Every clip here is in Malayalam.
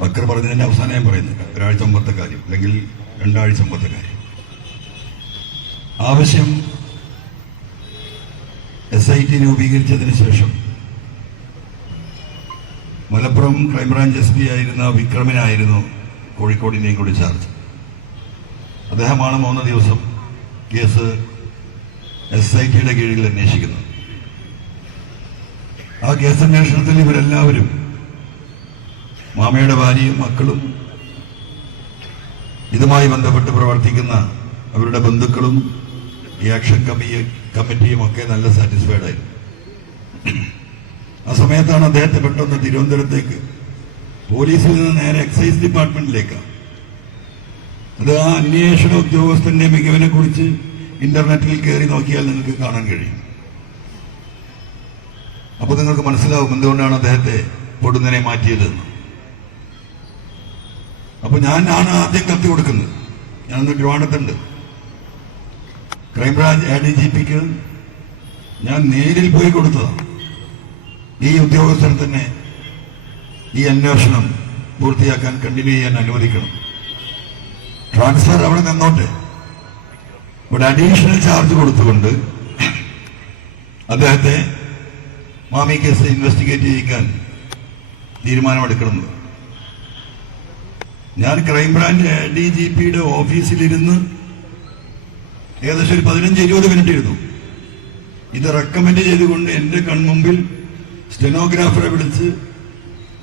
ബക്കർ പറഞ്ഞതിന്റെ അവസാനം ഞാൻ പറയുന്നത് ഒരാഴ്ച മുമ്പത്തെ കാര്യം അല്ലെങ്കിൽ 2 ആഴ്ച മുമ്പത്തെ കാര്യം. ആവശ്യം SIT രൂപീകരിച്ചതിന് ശേഷം മലപ്പുറം ക്രൈംബ്രാഞ്ച് SP ആയിരുന്ന വിക്രമിനായിരുന്നു കോഴിക്കോടിനെയും കൂടി ചാർജ്. അദ്ദേഹമാണ് 3 ദിവസം കേസ് SITയുടെ കീഴിൽ അന്വേഷിക്കുന്നത്. ആ കേസ് അന്വേഷണത്തിൽ ഇവരെല്ലാവരും, മാമയുടെ ഭാര്യയും മക്കളും, ഇതുമായി ബന്ധപ്പെട്ട് പ്രവർത്തിക്കുന്ന അവരുടെ ബന്ധുക്കളും ഈ ആക്ഷൻ കമ്മിറ്റിയും ഒക്കെ നല്ല സാറ്റിസ്ഫൈഡ് ആയിരുന്നു. ആ സമയത്താണ് അദ്ദേഹത്തെ പെട്ടെന്ന് തിരുവനന്തപുരത്തേക്ക് പോലീസിൽ നിന്ന് നേരെ എക്സൈസ് ഡിപ്പാർട്ട്മെന്റിലേക്കാണ്. അത് ആ അന്വേഷണ ഉദ്യോഗസ്ഥന്റെ മികവിനെ കുറിച്ച് ഇന്റർനെറ്റിൽ കയറി നോക്കിയാൽ നിങ്ങൾക്ക് കാണാൻ കഴിയും. അപ്പൊ നിങ്ങൾക്ക് മനസ്സിലാവും എന്തുകൊണ്ടാണ് അദ്ദേഹത്തെ പൊടുന്നനെ മാറ്റിയതെന്ന്. അപ്പൊ ഞാനാണ് ആദ്യം കത്തി കൊടുക്കുന്നത്. ഞാനൊന്ന് ട്രിവാൻഡ്രത്തുണ്ട്. ക്രൈംബ്രാഞ്ച് ADGPക്ക് ഞാൻ നേരിൽ പോയി കൊടുത്തതാണ്. ഈ ഉദ്യോഗസ്ഥർ തന്നെ ഈ അന്വേഷണം പൂർത്തിയാക്കാൻ കണ്ടിന്യൂ ചെയ്യാൻ അനുവദിക്കണം. ട്രാൻസ്ഫർ അവിടെ നിന്നോട്ടെ, ഇവിടെ അഡീഷണൽ ചാർജ് കൊടുത്തുകൊണ്ട് അദ്ദേഹത്തെ മാമി കേസ് ഇൻവെസ്റ്റിഗേറ്റ് ചെയ്യിക്കാൻ തീരുമാനമെടുക്കണം. ഞാൻ ക്രൈംബ്രാഞ്ച് ADGPയുടെ ഓഫീസിലിരുന്ന് ഏകദേശം ഒരു 15-20 മിനിറ്റ് ഇരുന്നു. ഇത് റെക്കമെൻഡ് ചെയ്തുകൊണ്ട് എന്റെ കൺമുമ്പിൽ സ്റ്റെനോഗ്രാഫറെ വിളിച്ച്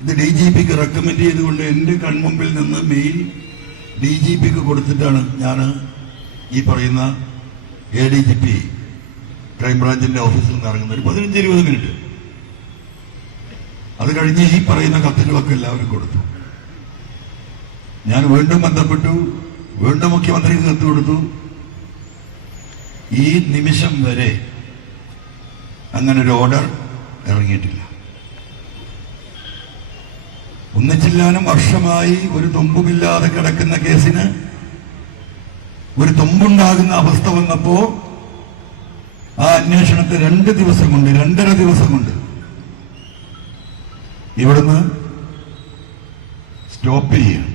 ഇത് DGPക്ക് റെക്കമെൻഡ് ചെയ്തുകൊണ്ട് എന്റെ കൺമുമ്പിൽ നിന്ന് മെയിൽ DGPക്ക് കൊടുത്തിട്ടാണ് ഞാൻ ഈ പറയുന്ന ADGP ക്രൈംബ്രാഞ്ചിന്റെ ഓഫീസിൽ നിന്ന് ഇറങ്ങുന്നത്. ഒരു 15-20 മിനിറ്റ്. അത് കഴിഞ്ഞ് ഈ പറയുന്ന കത്തുകളൊക്കെ എല്ലാവരും കൊടുത്തു. ഞാൻ വീണ്ടും ബന്ധപ്പെട്ടു, വീണ്ടും മുഖ്യമന്ത്രിക്ക് കത്ത് കൊടുത്തു. ഈ നിമിഷം വരെ അങ്ങനെ ഒരു ഓർഡർ ഇറങ്ങിയിട്ടില്ല. ഒന്നിച്ചില്ലാനും വർഷമായി ഒരു തുമ്പുമില്ലാതെ കിടക്കുന്ന കേസിന് ഒരു തുമ്പുണ്ടാകുന്ന അവസ്ഥ വന്നപ്പോ ആ അന്വേഷണത്തെ 2 ദിവസം കൊണ്ട്, 2.5 ദിവസം കൊണ്ട് ഇവിടുന്ന് സ്റ്റോപ്പ് ചെയ്യുകയാണ്.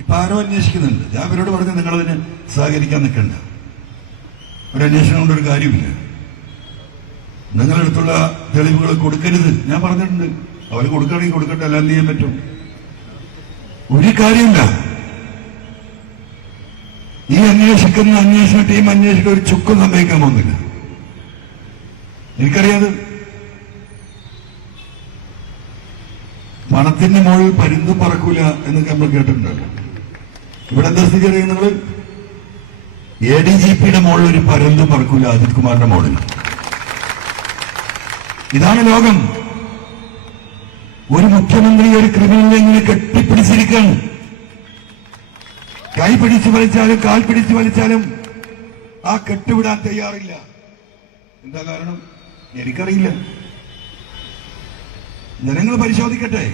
ഇപ്പൊ ആരോ അന്വേഷിക്കുന്നുണ്ട്. ഞാൻ അവരോട് പറഞ്ഞു, നിങ്ങളതിന് സഹകരിക്കാൻ നിൽക്കണ്ട. ഒരു അന്വേഷണം കൊണ്ടൊരു കാര്യമില്ല. നിങ്ങളടുത്തുള്ള തെളിവുകൾ കൊടുക്കരുത് ഞാൻ പറഞ്ഞിട്ടുണ്ട്. അവർ കൊടുക്കണമെങ്കിൽ കൊടുക്കട്ടെ, എല്ലാം ചെയ്യാൻ പറ്റും. ഒരു കാര്യമില്ല. ഈ അന്വേഷിക്കുന്ന അന്വേഷണ ടീം അന്വേഷിക്കാൻ ഒരു ചുക്കും സംഭവിക്കാൻ പോകുന്നില്ല. എനിക്കറിയാതെ പണത്തിന്റെ മുകളിൽ പരുന്തും പറക്കൂല എന്നൊക്കെ നമ്മൾ കേട്ടിട്ടുണ്ടല്ലോ. ഇവിടെ എന്താ സ്ഥിതി അറിയുന്നത്? ADGPയുടെ മുകളിൽ ഒരു പരുന്തും പറക്കൂല അജിത് കുമാറിന്റെ മുകളിൽ. ഇതാണ് ലോകം. ഒരു മുഖ്യമന്ത്രി ഒരു ക്രിമിനലിനെ ഇങ്ങനെ കെട്ടിപ്പിടിച്ചിരിക്കുകയാണ്. കൈ പിടിച്ചു വലിച്ചാലും കാൽ പിടിച്ചു വലിച്ചാലും ആ കെട്ടുവിടാൻ തയ്യാറില്ല. എന്താ കാരണം? എനിക്കറിയില്ല. ജനങ്ങൾ പരിശോധിക്കട്ടെ.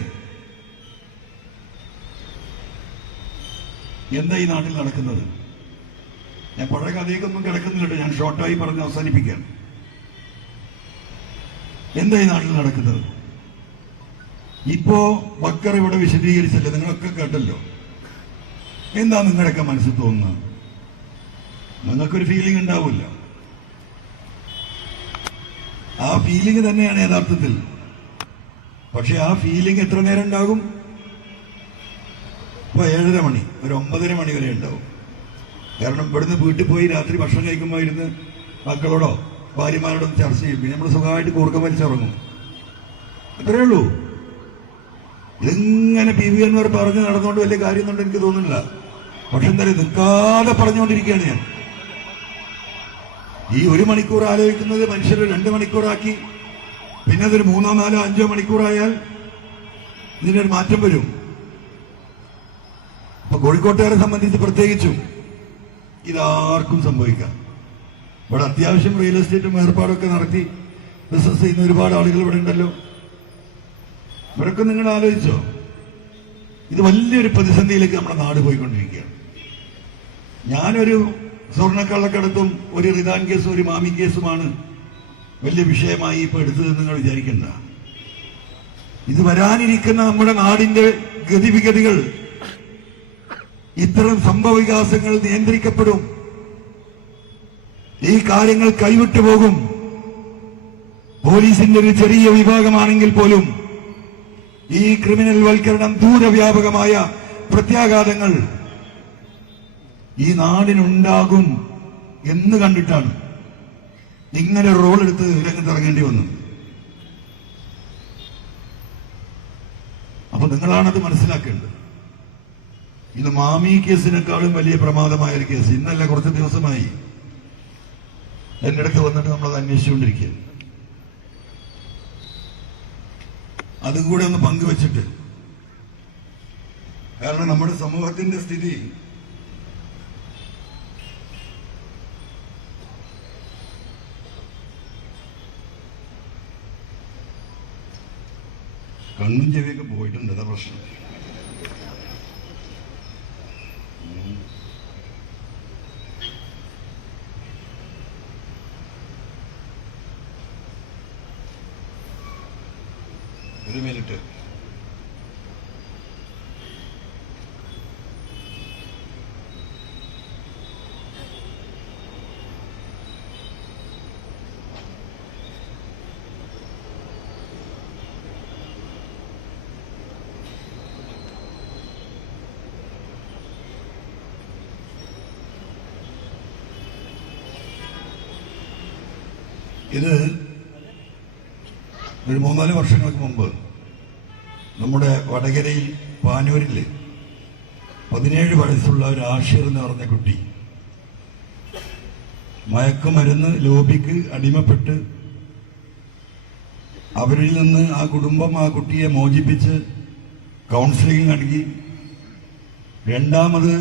എന്താ ഈ നാട്ടിൽ നടക്കുന്നത്? ഞാൻ പഴയ കഥയൊന്നും കിടക്കുന്നില്ല. ഞാൻ ഷോർട്ടായി പറഞ്ഞ് അവസാനിപ്പിക്കുകയാണ്. എന്താ ഈ നാട്ടിൽ നടക്കുന്നത്? ഇപ്പോ ബക്കർ ഇവിടെ വിശദീകരിച്ചല്ലോ, നിങ്ങളൊക്കെ കേട്ടല്ലോ. എന്താ നിങ്ങളുടെയൊക്കെ മനസ്സിൽ തോന്നുന്നത്? നിങ്ങൾക്കൊരു ഫീലിംഗ് ഉണ്ടാവില്ല. ആ ഫീലിംഗ് തന്നെയാണ് യഥാർത്ഥത്തിൽ. പക്ഷെ ആ ഫീലിംഗ് എത്ര നേരം ഉണ്ടാകും? ഇപ്പൊ 7:30 മണി, ഒരു 9:30 മണി വരെ ഉണ്ടാവും. കാരണം ഇവിടുന്ന് വീട്ടിൽ പോയി രാത്രി ഭക്ഷണം കഴിക്കുമ്പോൾ ഇരുന്ന് മക്കളോടോ ഭാര്യമാരോടോ ചർച്ച ചെയ്യും. പിന്നെ നമ്മൾ സുഖമായിട്ട് കൂർക്കം വലിച്ചിറങ്ങും. അത്രയേ ഉള്ളൂ. ഇതിങ്ങനെ PV Anwar പറഞ്ഞ് നടന്നുകൊണ്ട് വലിയ കാര്യമൊന്നും എനിക്ക് തോന്നുന്നില്ല. പക്ഷെ എന്തായാലും നിൽക്കാതെ പറഞ്ഞുകൊണ്ടിരിക്കുകയാണ് ഞാൻ. ഈ 1 മണിക്കൂർ ആലോചിക്കുന്നത് മനുഷ്യർ 2 മണിക്കൂറാക്കി. പിന്നെ അതൊരു 3, 4, 5 മണിക്കൂറായാൽ ഇതിനൊരു മാറ്റം വരും. അപ്പൊ കോഴിക്കോട്ടുകാരെ സംബന്ധിച്ച് പ്രത്യേകിച്ചും ഇതാർക്കും സംഭവിക്കാം. ഇവിടെ അത്യാവശ്യം റിയൽ എസ്റ്റേറ്റും ഏർപ്പാടൊക്കെ നടത്തി ബിസിനസ് ചെയ്യുന്ന ഒരുപാട് ആളുകൾ ഇവിടെ ഉണ്ടല്ലോ. ഇവരൊക്കെ നിങ്ങൾ ആലോചിച്ചോ? ഇത് വലിയൊരു പ്രതിസന്ധിയിലേക്ക് നമ്മുടെ നാട് പോയിക്കൊണ്ടിരിക്കുകയാണ്. ഞാനൊരു സ്വർണ്ണക്കള്ളക്കടത്തും ഒരു റിദാൻ കേസും ഒരു മാമി കേസുമാണ് വലിയ വിഷയമായി ഇപ്പൊ എടുത്തതെന്ന് നിങ്ങൾ വിചാരിക്കണ്ട. ഇത് വരാനിരിക്കുന്ന നമ്മുടെ നാടിന്റെ ഗതിവിഗതികൾ, ഇത്തരം സംഭവവികാസങ്ങൾ നിയന്ത്രിക്കപ്പെടും. ഈ കാര്യങ്ങൾ കൈവിട്ടു പോകും. പോലീസിന്റെ ഒരു ചെറിയ വിഭാഗമാണെങ്കിൽ പോലും ഈ ക്രിമിനൽ വൽക്കരണം ദൂരവ്യാപകമായ പ്രത്യാഘാതങ്ങൾ ഈ നാടിനുണ്ടാകും എന്ന് കണ്ടിട്ടാണ് ഇങ്ങനെ റോൾ എടുത്ത് രംഗത്തിറങ്ങേണ്ടി വന്നത്. അപ്പൊ നിങ്ങളാണത് മനസ്സിലാക്കേണ്ടത്. ഇത് മാമി കേസിനേക്കാളും വലിയ പ്രമാദമായ ഒരു കേസ് ഇന്നല്ല, കുറച്ച് ദിവസമായി എന്റെ അടുത്ത് വന്നിട്ട് നമ്മളത് അന്വേഷിച്ചുകൊണ്ടിരിക്കുക. അതും കൂടെ ഒന്ന് പങ്കുവച്ചിട്ട്, കാരണം നമ്മുടെ സമൂഹത്തിന്റെ സ്ഥിതി കണ്ണും ചെവിയൊക്കെ പോയിട്ടുണ്ട്. അതാ പ്രശ്നം. ഒരു മിനിറ്റ്. ഇത് ഒരു 3-4 വർഷങ്ങൾക്ക് മുമ്പ് നമ്മുടെ വടകരയിൽ പാനൂരില് 17 വയസ്സുള്ള ഒരു ആഷിർ എന്ന് പറഞ്ഞ കുട്ടി മയക്കുമരുന്ന് ലോബിക്ക് അടിമപ്പെട്ട് അവരിൽ നിന്ന് ആ കുടുംബം ആ കുട്ടിയെ മോചിപ്പിച്ച് കൗൺസിലിംഗ് നൽകി. രണ്ടാമത്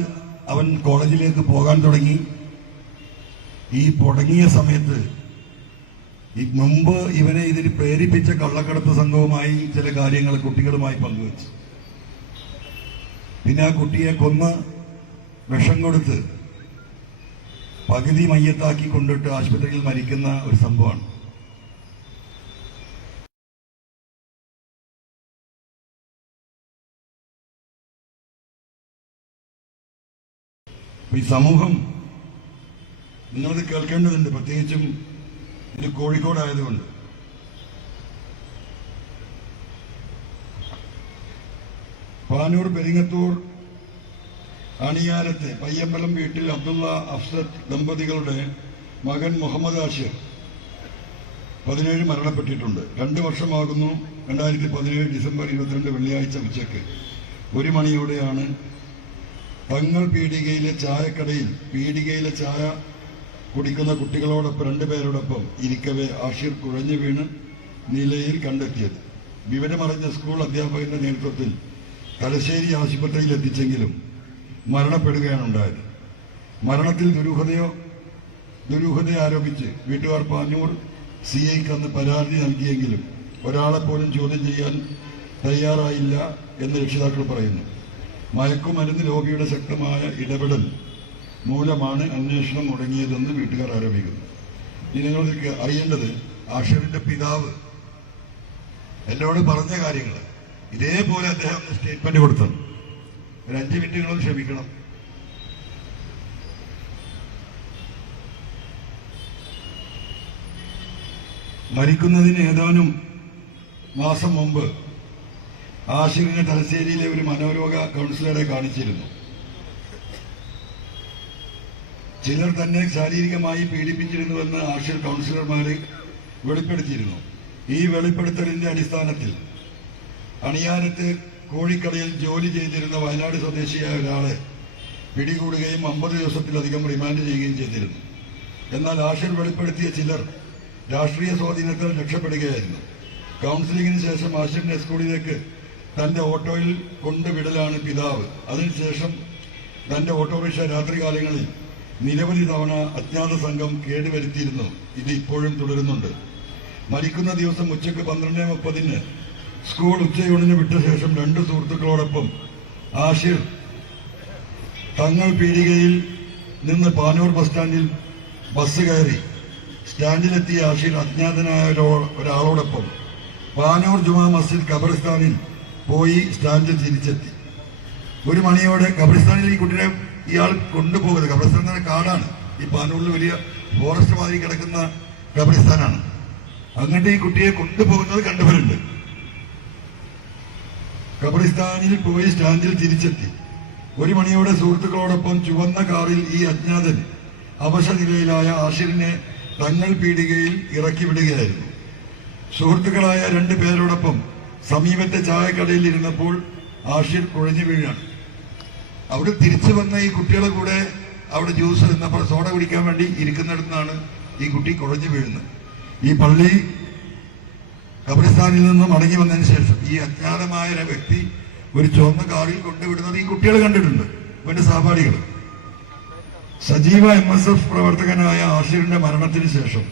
അവൻ കോളേജിലേക്ക് പോകാൻ തുടങ്ങി. ഈ തുടങ്ങിയ സമയത്ത് ഈ മുമ്പ് ഇവനെ ഇതിന് പ്രേരിപ്പിച്ച കള്ളക്കടത്ത് സംഘവുമായി ചില കാര്യങ്ങൾ കുട്ടികളുമായി പങ്കുവച്ചു. പിന്നെ ആ കുട്ടിയെ കൊന്ന് വിഷം കൊടുത്ത് പകുതി മയ്യത്താക്കി കൊണ്ടിട്ട് ആശുപത്രിയിൽ മരിക്കുന്ന ഒരു സംഭവമാണ്. ഈ സമൂഹം നിങ്ങളത് കേൾക്കേണ്ടതുണ്ട്, പ്രത്യേകിച്ചും ഇത് കോഴിക്കോടായതുകൊണ്ട്. പാനൂർ പെരിങ്ങത്തൂർ അണിയാരത്തെ പയ്യമ്പലം വീട്ടിൽ അബ്ദുള്ള അഫ്സത്ത് ദമ്പതികളുടെ മകൻ മുഹമ്മദ് ആഷിർ 17 മരണപ്പെട്ടിട്ടുണ്ട്. 2 വർഷമാകുന്നു. 2017 ഡിസംബർ 22 വെള്ളിയാഴ്ച ഉച്ചയ്ക്ക് 1 മണിയോടെയാണ് തങ്ങൾ പീടികയിലെ ചായ കുടിക്കുന്ന കുട്ടികളോടൊപ്പം 2 പേരോടൊപ്പം ഇരിക്കവെ ആഷിർ കുഴഞ്ഞു വീണ് നിലയിൽ കണ്ടെത്തിയത്. വിവരമറിഞ്ഞ സ്കൂൾ അധ്യാപകന്റെ നേതൃത്വത്തിൽ തലശ്ശേരി ആശുപത്രിയിൽ എത്തിച്ചെങ്കിലും മരണപ്പെടുകയാണ് ഉണ്ടായത്. മരണത്തിൽ ദുരൂഹത ആരോപിച്ച് വീട്ടുകാർ പാനൂർ CIക്ക് അന്ന് പരാതി നൽകിയെങ്കിലും ഒരാളെ പോലും ചോദ്യം ചെയ്യാൻ തയ്യാറായില്ല എന്ന് രക്ഷിതാക്കൾ പറയുന്നു. മയക്കുമരുന്ന് ലോബിയുടെ ശക്തമായ ഇടപെടൽ മൂലമാണ് അന്വേഷണം മുടങ്ങിയതെന്ന് വീട്ടുകാർ ആരോപിക്കുന്നു. ഇനി നിങ്ങൾ അറിയേണ്ടത്, ആഷിറിന്റെ പിതാവ് എന്നോട് പറഞ്ഞ കാര്യങ്ങൾ ഇതേപോലെ അദ്ദേഹം സ്റ്റേറ്റ്മെന്റ് കൊടുത്തു. ഒരു 5 മിനിറ്റ് നിങ്ങൾ ക്ഷമിക്കണം. മരിക്കുന്നതിന് ഏതാനും മാസം മുമ്പ് ആഷിറിനെ തലശ്ശേരിയിലെ ഒരു മനോരോഗ കൗൺസിലറെ കാണിച്ചിരുന്നു. ചിലർ തന്നെ ശാരീരികമായി പീഡിപ്പിച്ചിരുന്നുവെന്ന് ആഷിർ കൗൺസിലർമാരെ വെളിപ്പെടുത്തിയിരുന്നു. ഈ വെളിപ്പെടുത്തലിന്റെ അടിസ്ഥാനത്തിൽ അണിയാരത്ത് കോഴിക്കടയിൽ ജോലി ചെയ്തിരുന്ന വയനാട് സ്വദേശിയായ ഒരാളെ പിടികൂടുകയും 50 ദിവസത്തിലധികം റിമാൻഡ് ചെയ്യുകയും ചെയ്തിരുന്നു. എന്നാൽ ആഷിർ വെളിപ്പെടുത്തിയ ചിലർ രാഷ്ട്രീയ സ്വാധീനത്തിൽ രക്ഷപ്പെടുകയായിരുന്നു. കൗൺസിലിംഗിന് ശേഷം ആഷിറിനെ സ്കൂളിലേക്ക് തന്റെ ഓട്ടോയിൽ കൊണ്ടുവിടലാണ് പിതാവ്. അതിനുശേഷം തന്റെ ഓട്ടോറിക്ഷ രാത്രികാലങ്ങളിൽ നിരവധി തവണ അജ്ഞാത സംഘം കേടുവരുത്തിയിരുന്നു. ഇത് ഇപ്പോഴും തുടരുന്നുണ്ട്. മരിക്കുന്ന ദിവസം ഉച്ചയ്ക്ക് 12:30 സ്കൂൾ ഉച്ചയൂണിന് വിട്ട ശേഷം 2 സുഹൃത്തുക്കളോടൊപ്പം ആഷിർ തങ്ങൾ പീടികയിൽ നിന്ന് പാനൂർ ബസ് സ്റ്റാൻഡിൽ ബസ് കയറി. സ്റ്റാൻഡിലെത്തിയ ആഷിർ അജ്ഞാതനായ ഒരാളോടൊപ്പം പാനൂർ ജുമാ മസ്ജിദ് ഖബർസ്ഥാനിൽ പോയി സ്റ്റാൻഡിൽ തിരിച്ചെത്തി. 1 മണിയോടെ ഖബറിസ്ഥാനിൽ ഈ കുട്ടിയെ ഇയാൾ കൊണ്ടുപോകുന്നത്. ഖബറിസ്ഥാൻ എന്ന കാടാണ്, ഈ പാനൂരിൽ വലിയ ഫോറസ്റ്റ് മാതിരി കിടക്കുന്ന ഖബറിസ്ഥാനാണ്. അങ്ങോട്ട് ഈ കുട്ടിയെ കൊണ്ടുപോകുന്നത് കണ്ടവരുണ്ട്. ഖബറിസ്ഥാനിൽ പോയി സ്റ്റാൻഡിൽ തിരിച്ചെത്തി 1 മണിയോടെ സുഹൃത്തുക്കളോടൊപ്പം ചുവന്ന കാറിൽ ഈ അജ്ഞാതൻ അവശനിലയിലായ ആഷിറിനെ തങ്ങൾ പീടികയിൽ ഇറക്കി വിടുകയായിരുന്നു. സുഹൃത്തുക്കളായ 2 പേരോടൊപ്പം സമീപത്തെ ചായക്കടയിൽ ഇരുന്നപ്പോൾ ആഷിർ കുഴഞ്ഞു വീഴാണ്. അവിടെ തിരിച്ചു വന്ന ഈ കുട്ടികളെ കൂടെ അവിടെ ജ്യൂസ് എന്നപ്പോൾ സോഡ കുടിക്കാൻ വേണ്ടി ഇരിക്കുന്നിടത്തുനിന്നാണ് ഈ കുട്ടി കുഴഞ്ഞു വീഴുന്നത്. ഈ പള്ളി ഖബറിസ്ഥാനിൽ നിന്ന് മടങ്ങി വന്നതിന് ശേഷം ഈ അജ്ഞാതമായ വ്യക്തി ഒരു ചുവന്ന കാറിൽ കൊണ്ടുവിടുന്നത് ഈ കുട്ടികൾ കണ്ടിട്ടുണ്ട്, ഇവന്റെ സഹപാഠികൾ. സജീവ MSF പ്രവർത്തകനായ ആഷിറിന്റെ മരണത്തിന് ശേഷം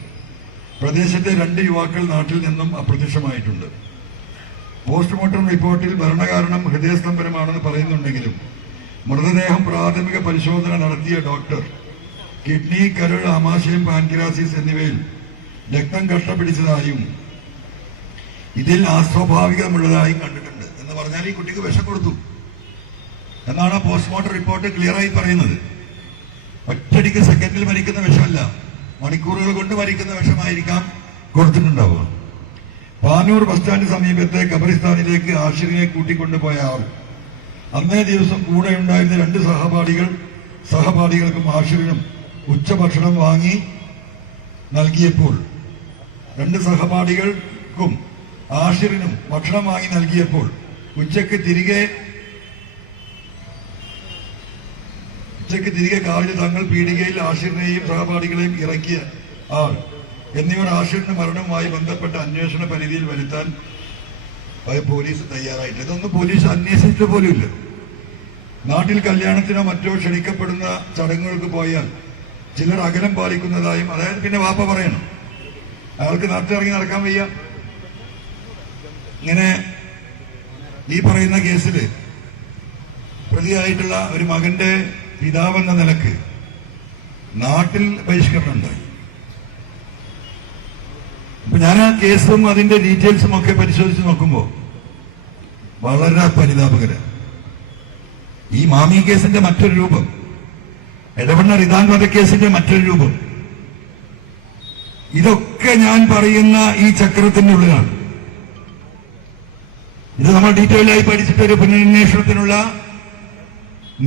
പ്രദേശത്തെ 2 യുവാക്കൾ നാട്ടിൽ നിന്നും അപ്രത്യക്ഷമായിട്ടുണ്ട്. പോസ്റ്റ്മോർട്ടം റിപ്പോർട്ടിൽ മരണകാരണം ഹൃദയസ്തംഭനമാണെന്ന് പറയുന്നുണ്ടെങ്കിലും മൃതദേഹം പ്രാഥമിക പരിശോധന നടത്തിയ ഡോക്ടർ കിഡ്നി, കരൾ, ആമാശയം, പാൻക്രിയാസിസ് എന്നിവയിൽ രക്തം കട്ട പിടിച്ചതായും ഇതിൽ അസ്വാഭാവികമുള്ളതായും കണ്ടിട്ടുണ്ട്. എന്ന് പറഞ്ഞാൽ ഈ കുട്ടിക്ക് വിഷം കൊടുത്തു എന്നാണ് പോസ്റ്റ്മോർട്ടം റിപ്പോർട്ട് ക്ലിയറായി പറയുന്നത്. ഒറ്റടിക്ക് സെക്കൻഡിൽ മരിക്കുന്ന വിഷമല്ല, മണിക്കൂറുകൾ കൊണ്ട് മരിക്കുന്ന വിഷമായിരിക്കാം കൊടുത്തിട്ടുണ്ടാവുക. പാനൂർ ബസ് സ്റ്റാൻഡ് സമീപത്തെ ഖബറിസ്ഥാനിലേക്ക് ആഷിറിനെ കൂട്ടിക്കൊണ്ടുപോയ ആൾ അന്നേ ദിവസം കൂടെ ഉണ്ടായിരുന്ന 2 സഹപാഠികൾക്കും ആഷിറിനും ഉച്ചഭക്ഷണം വാങ്ങി നൽകിയപ്പോൾ 2 സഹപാഠികൾക്കും ആഷിറിനും ഭക്ഷണം വാങ്ങി നൽകിയപ്പോൾ ഉച്ചയ്ക്ക് തിരികെ കാറിൽ തങ്ങൾ പീടികയിൽ ആഷിറിനെയും സഹപാഠികളെയും ഇറക്കിയ ആൾ എന്നിവർ ആഷിറിന്റെ മരണവുമായി ബന്ധപ്പെട്ട അന്വേഷണ പരിധിയിൽ വരുത്താൻ പോലീസ് തയ്യാറായിട്ടില്ല. ഇതൊന്നും പോലീസ് അന്വേഷിച്ചിട്ട് പോലുമില്ല. നാട്ടിൽ കല്യാണത്തിനോ മറ്റോ ക്ഷണിക്കപ്പെടുന്ന ചടങ്ങുകൾക്ക് പോയാൽ ചിലർ അകലം പാലിക്കുന്നതായും, അതായത് പിന്നെ വാപ്പ പറയണം, അയാൾക്ക് നാട്ടിലിറങ്ങി നടക്കാൻ വയ്യ. ഇങ്ങനെ ഈ പറയുന്ന കേസിൽ പ്രതിയായിട്ടുള്ള ഒരു മകന്റെ പിതാവെന്ന നിലക്ക് നാട്ടിൽ ബഹിഷ്കരണം ഉണ്ടായി. അപ്പൊ ഞാൻ ആ കേസും അതിന്റെ ഡീറ്റെയിൽസും ഒക്കെ പരിശോധിച്ച് നോക്കുമ്പോൾ വളരെ പരിതാപകരം. ഈ മാമി കേസിന്റെ മറ്റൊരു രൂപം, എടവണ്ണ റിദാൻ വധക്കേസിന്റെ മറ്റൊരു രൂപം, ഇതൊക്കെ ഞാൻ പറയുന്ന ഈ ചക്രത്തിന്റെ ഉള്ളിലാണ്. ഇത് നമ്മൾ ഡീറ്റെയിലായി പഠിച്ചിട്ട് ഒരു പുനരന്വേഷണത്തിനുള്ള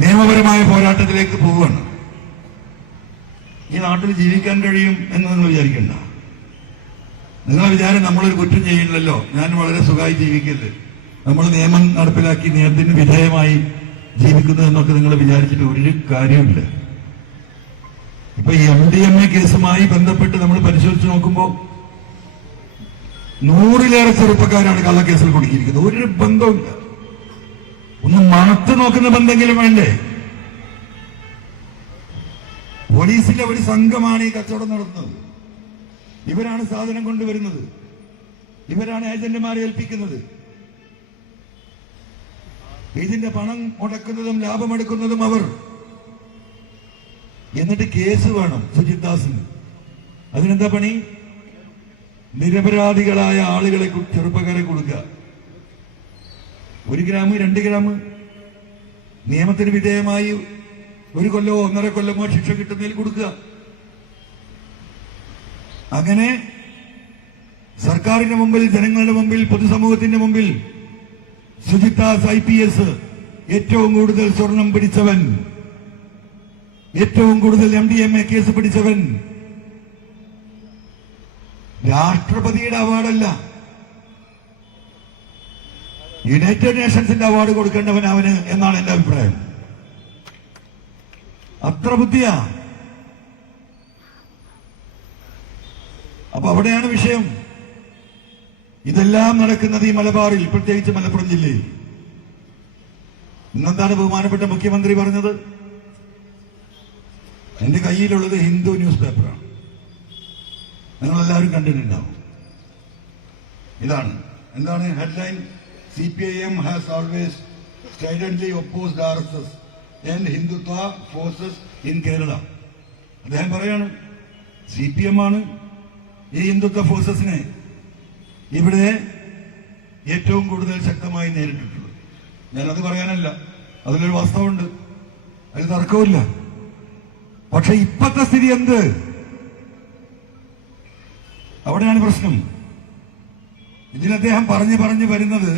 നിയമപരമായ പോരാട്ടത്തിലേക്ക് പോവുകയാണ്. ഈ നാട്ടിൽ ജീവിക്കാൻ കഴിയും എന്ന് നിങ്ങൾ വിചാരിക്കണ്ട. നിങ്ങളെ വിചാരം നമ്മളൊരു കുറ്റം ചെയ്യില്ലല്ലോ, ഞാൻ വളരെ സുഖമായി ജീവിക്കരുത്, നമ്മൾ നിയമം നടപ്പിലാക്കി നിയമത്തിന് വിധേയമായി ജീവിക്കുന്നു എന്നൊക്കെ നിങ്ങൾ വിചാരിച്ചിട്ട് ഒരു കാര്യമില്ല. ഇപ്പൊ ഈ MDMA കേസുമായി ബന്ധപ്പെട്ട് നമ്മൾ പരിശോധിച്ച് നോക്കുമ്പോൾ 100-ലേറെ ചെറുപ്പക്കാരാണ് കള്ളക്കേസിൽ കുടുക്കിയിരിക്കുന്നത്. ഒരു ബന്ധവുമില്ല. ഒന്ന് മണത്ത് നോക്കുന്ന ബന്ധമെങ്കിലും വേണ്ടേ? പോലീസിലെ ഒരു സംഘമാണ് ഈ കച്ചവടം നടത്തുന്നത്. ഇവരാണ് സാധനം കൊണ്ടുവരുന്നത്, ഇവരാണ് ഏജന്റുമാരെ ഏൽപ്പിക്കുന്നത്, ഇതിന്റെ പണം മുടക്കുന്നതും ലാഭമെടുക്കുന്നതും അവർ. എന്നിട്ട് കേസ് വേണം സുജിത് ദാസിന്. അതിനെന്താ പണി? നിരപരാധികളായ ആളുകളെ, ചെറുപ്പക്കാരെ കൊടുക്കുക. 1 ഗ്രാം 2 ഗ്രാം നിയമത്തിന് വിധേയമായി 1 കൊല്ലമോ 1.5 കൊല്ലമോ ശിക്ഷ കിട്ടുന്നതിൽ കൊടുക്കുക. അങ്ങനെ സർക്കാരിന്റെ മുമ്പിൽ, ജനങ്ങളുടെ മുമ്പിൽ, പൊതുസമൂഹത്തിന്റെ മുമ്പിൽ സുജിത് ദാസ് IPS ഏറ്റവും കൂടുതൽ സ്വർണം പിടിച്ചവൻ, ഏറ്റവും കൂടുതൽ MDMA കേസ് പിടിച്ചവൻ, രാഷ്ട്രപതിയുടെ അവാർഡല്ല, യുണൈറ്റഡ് നേഷൻസിന്റെ അവാർഡ് കൊടുക്കേണ്ടവൻ അവന് എന്നാണ് എന്റെ അഭിപ്രായം. അത്ര ബുദ്ധിയാ. അപ്പൊ അവിടെയാണ് വിഷയം. ഇതെല്ലാം നടക്കുന്നത് ഈ മലബാറിൽ, പ്രത്യേകിച്ച് മലപ്പുറം ജില്ലയിൽ. ഇന്നെന്താണ് ബഹുമാനപ്പെട്ട മുഖ്യമന്ത്രി പറഞ്ഞത്? എന്റെ കയ്യിലുള്ളത് ഹിന്ദു ന്യൂസ് പേപ്പറാണ്, നിങ്ങളെല്ലാവരും കണ്ടിട്ടുണ്ടാവും. ഇതാണ്, എന്താണ് headline? CPIM has always stridently opposed RSS and Hindutva forces in Kerala. അദ്ദേഹം പറയാണ് CPM ആണ് ഈ ഹിന്ദുത്വ ഫോഴ്സസിനെ ഇവിടെ ഏറ്റവും കൂടുതൽ ശക്തമായി നേരിട്ടിട്ടുള്ളത്. ഞാനത് പറയാനല്ല, അതിലൊരു വാസ്തവമുണ്ട്, അതിൽ തർക്കമില്ല. പക്ഷെ ഇപ്പത്തെ സ്ഥിതി എന്ത്? അവിടെയാണ് പ്രശ്നം. ഇതിൽ അദ്ദേഹം പറഞ്ഞു വരുന്നത്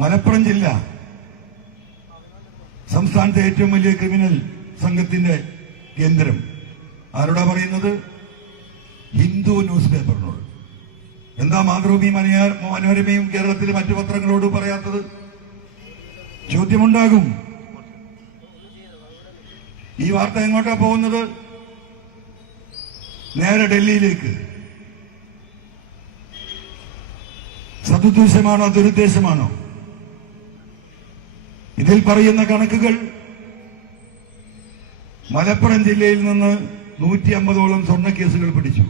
മലപ്പുറം ജില്ല സംസ്ഥാനത്തെ ഏറ്റവും വലിയ ക്രിമിനൽ സംഘത്തിന്റെ കേന്ദ്രം. ആരോടാ പറയുന്നത്? ഹിന്ദു ന്യൂസ് പേപ്പറിനോട്. എന്താ മാതൃഭൂമി മനോരമയും കേരളത്തിലെ മറ്റു പത്രങ്ങളോട് പറയാത്തത്? ചോദ്യമുണ്ടാകും. ഈ വാർത്ത എങ്ങോട്ടാ പോകുന്നത്? നേരെ ഡൽഹിയിലേക്ക്. സദുദ്ദേശമാണോ ദുരുദ്ദേശമാണോ? ഇതിൽ പറയുന്ന കണക്കുകൾ മലപ്പുറം ജില്ലയിൽ നിന്ന് 150ഓളം സ്വർണ്ണക്കേസുകൾ പിടിച്ചു.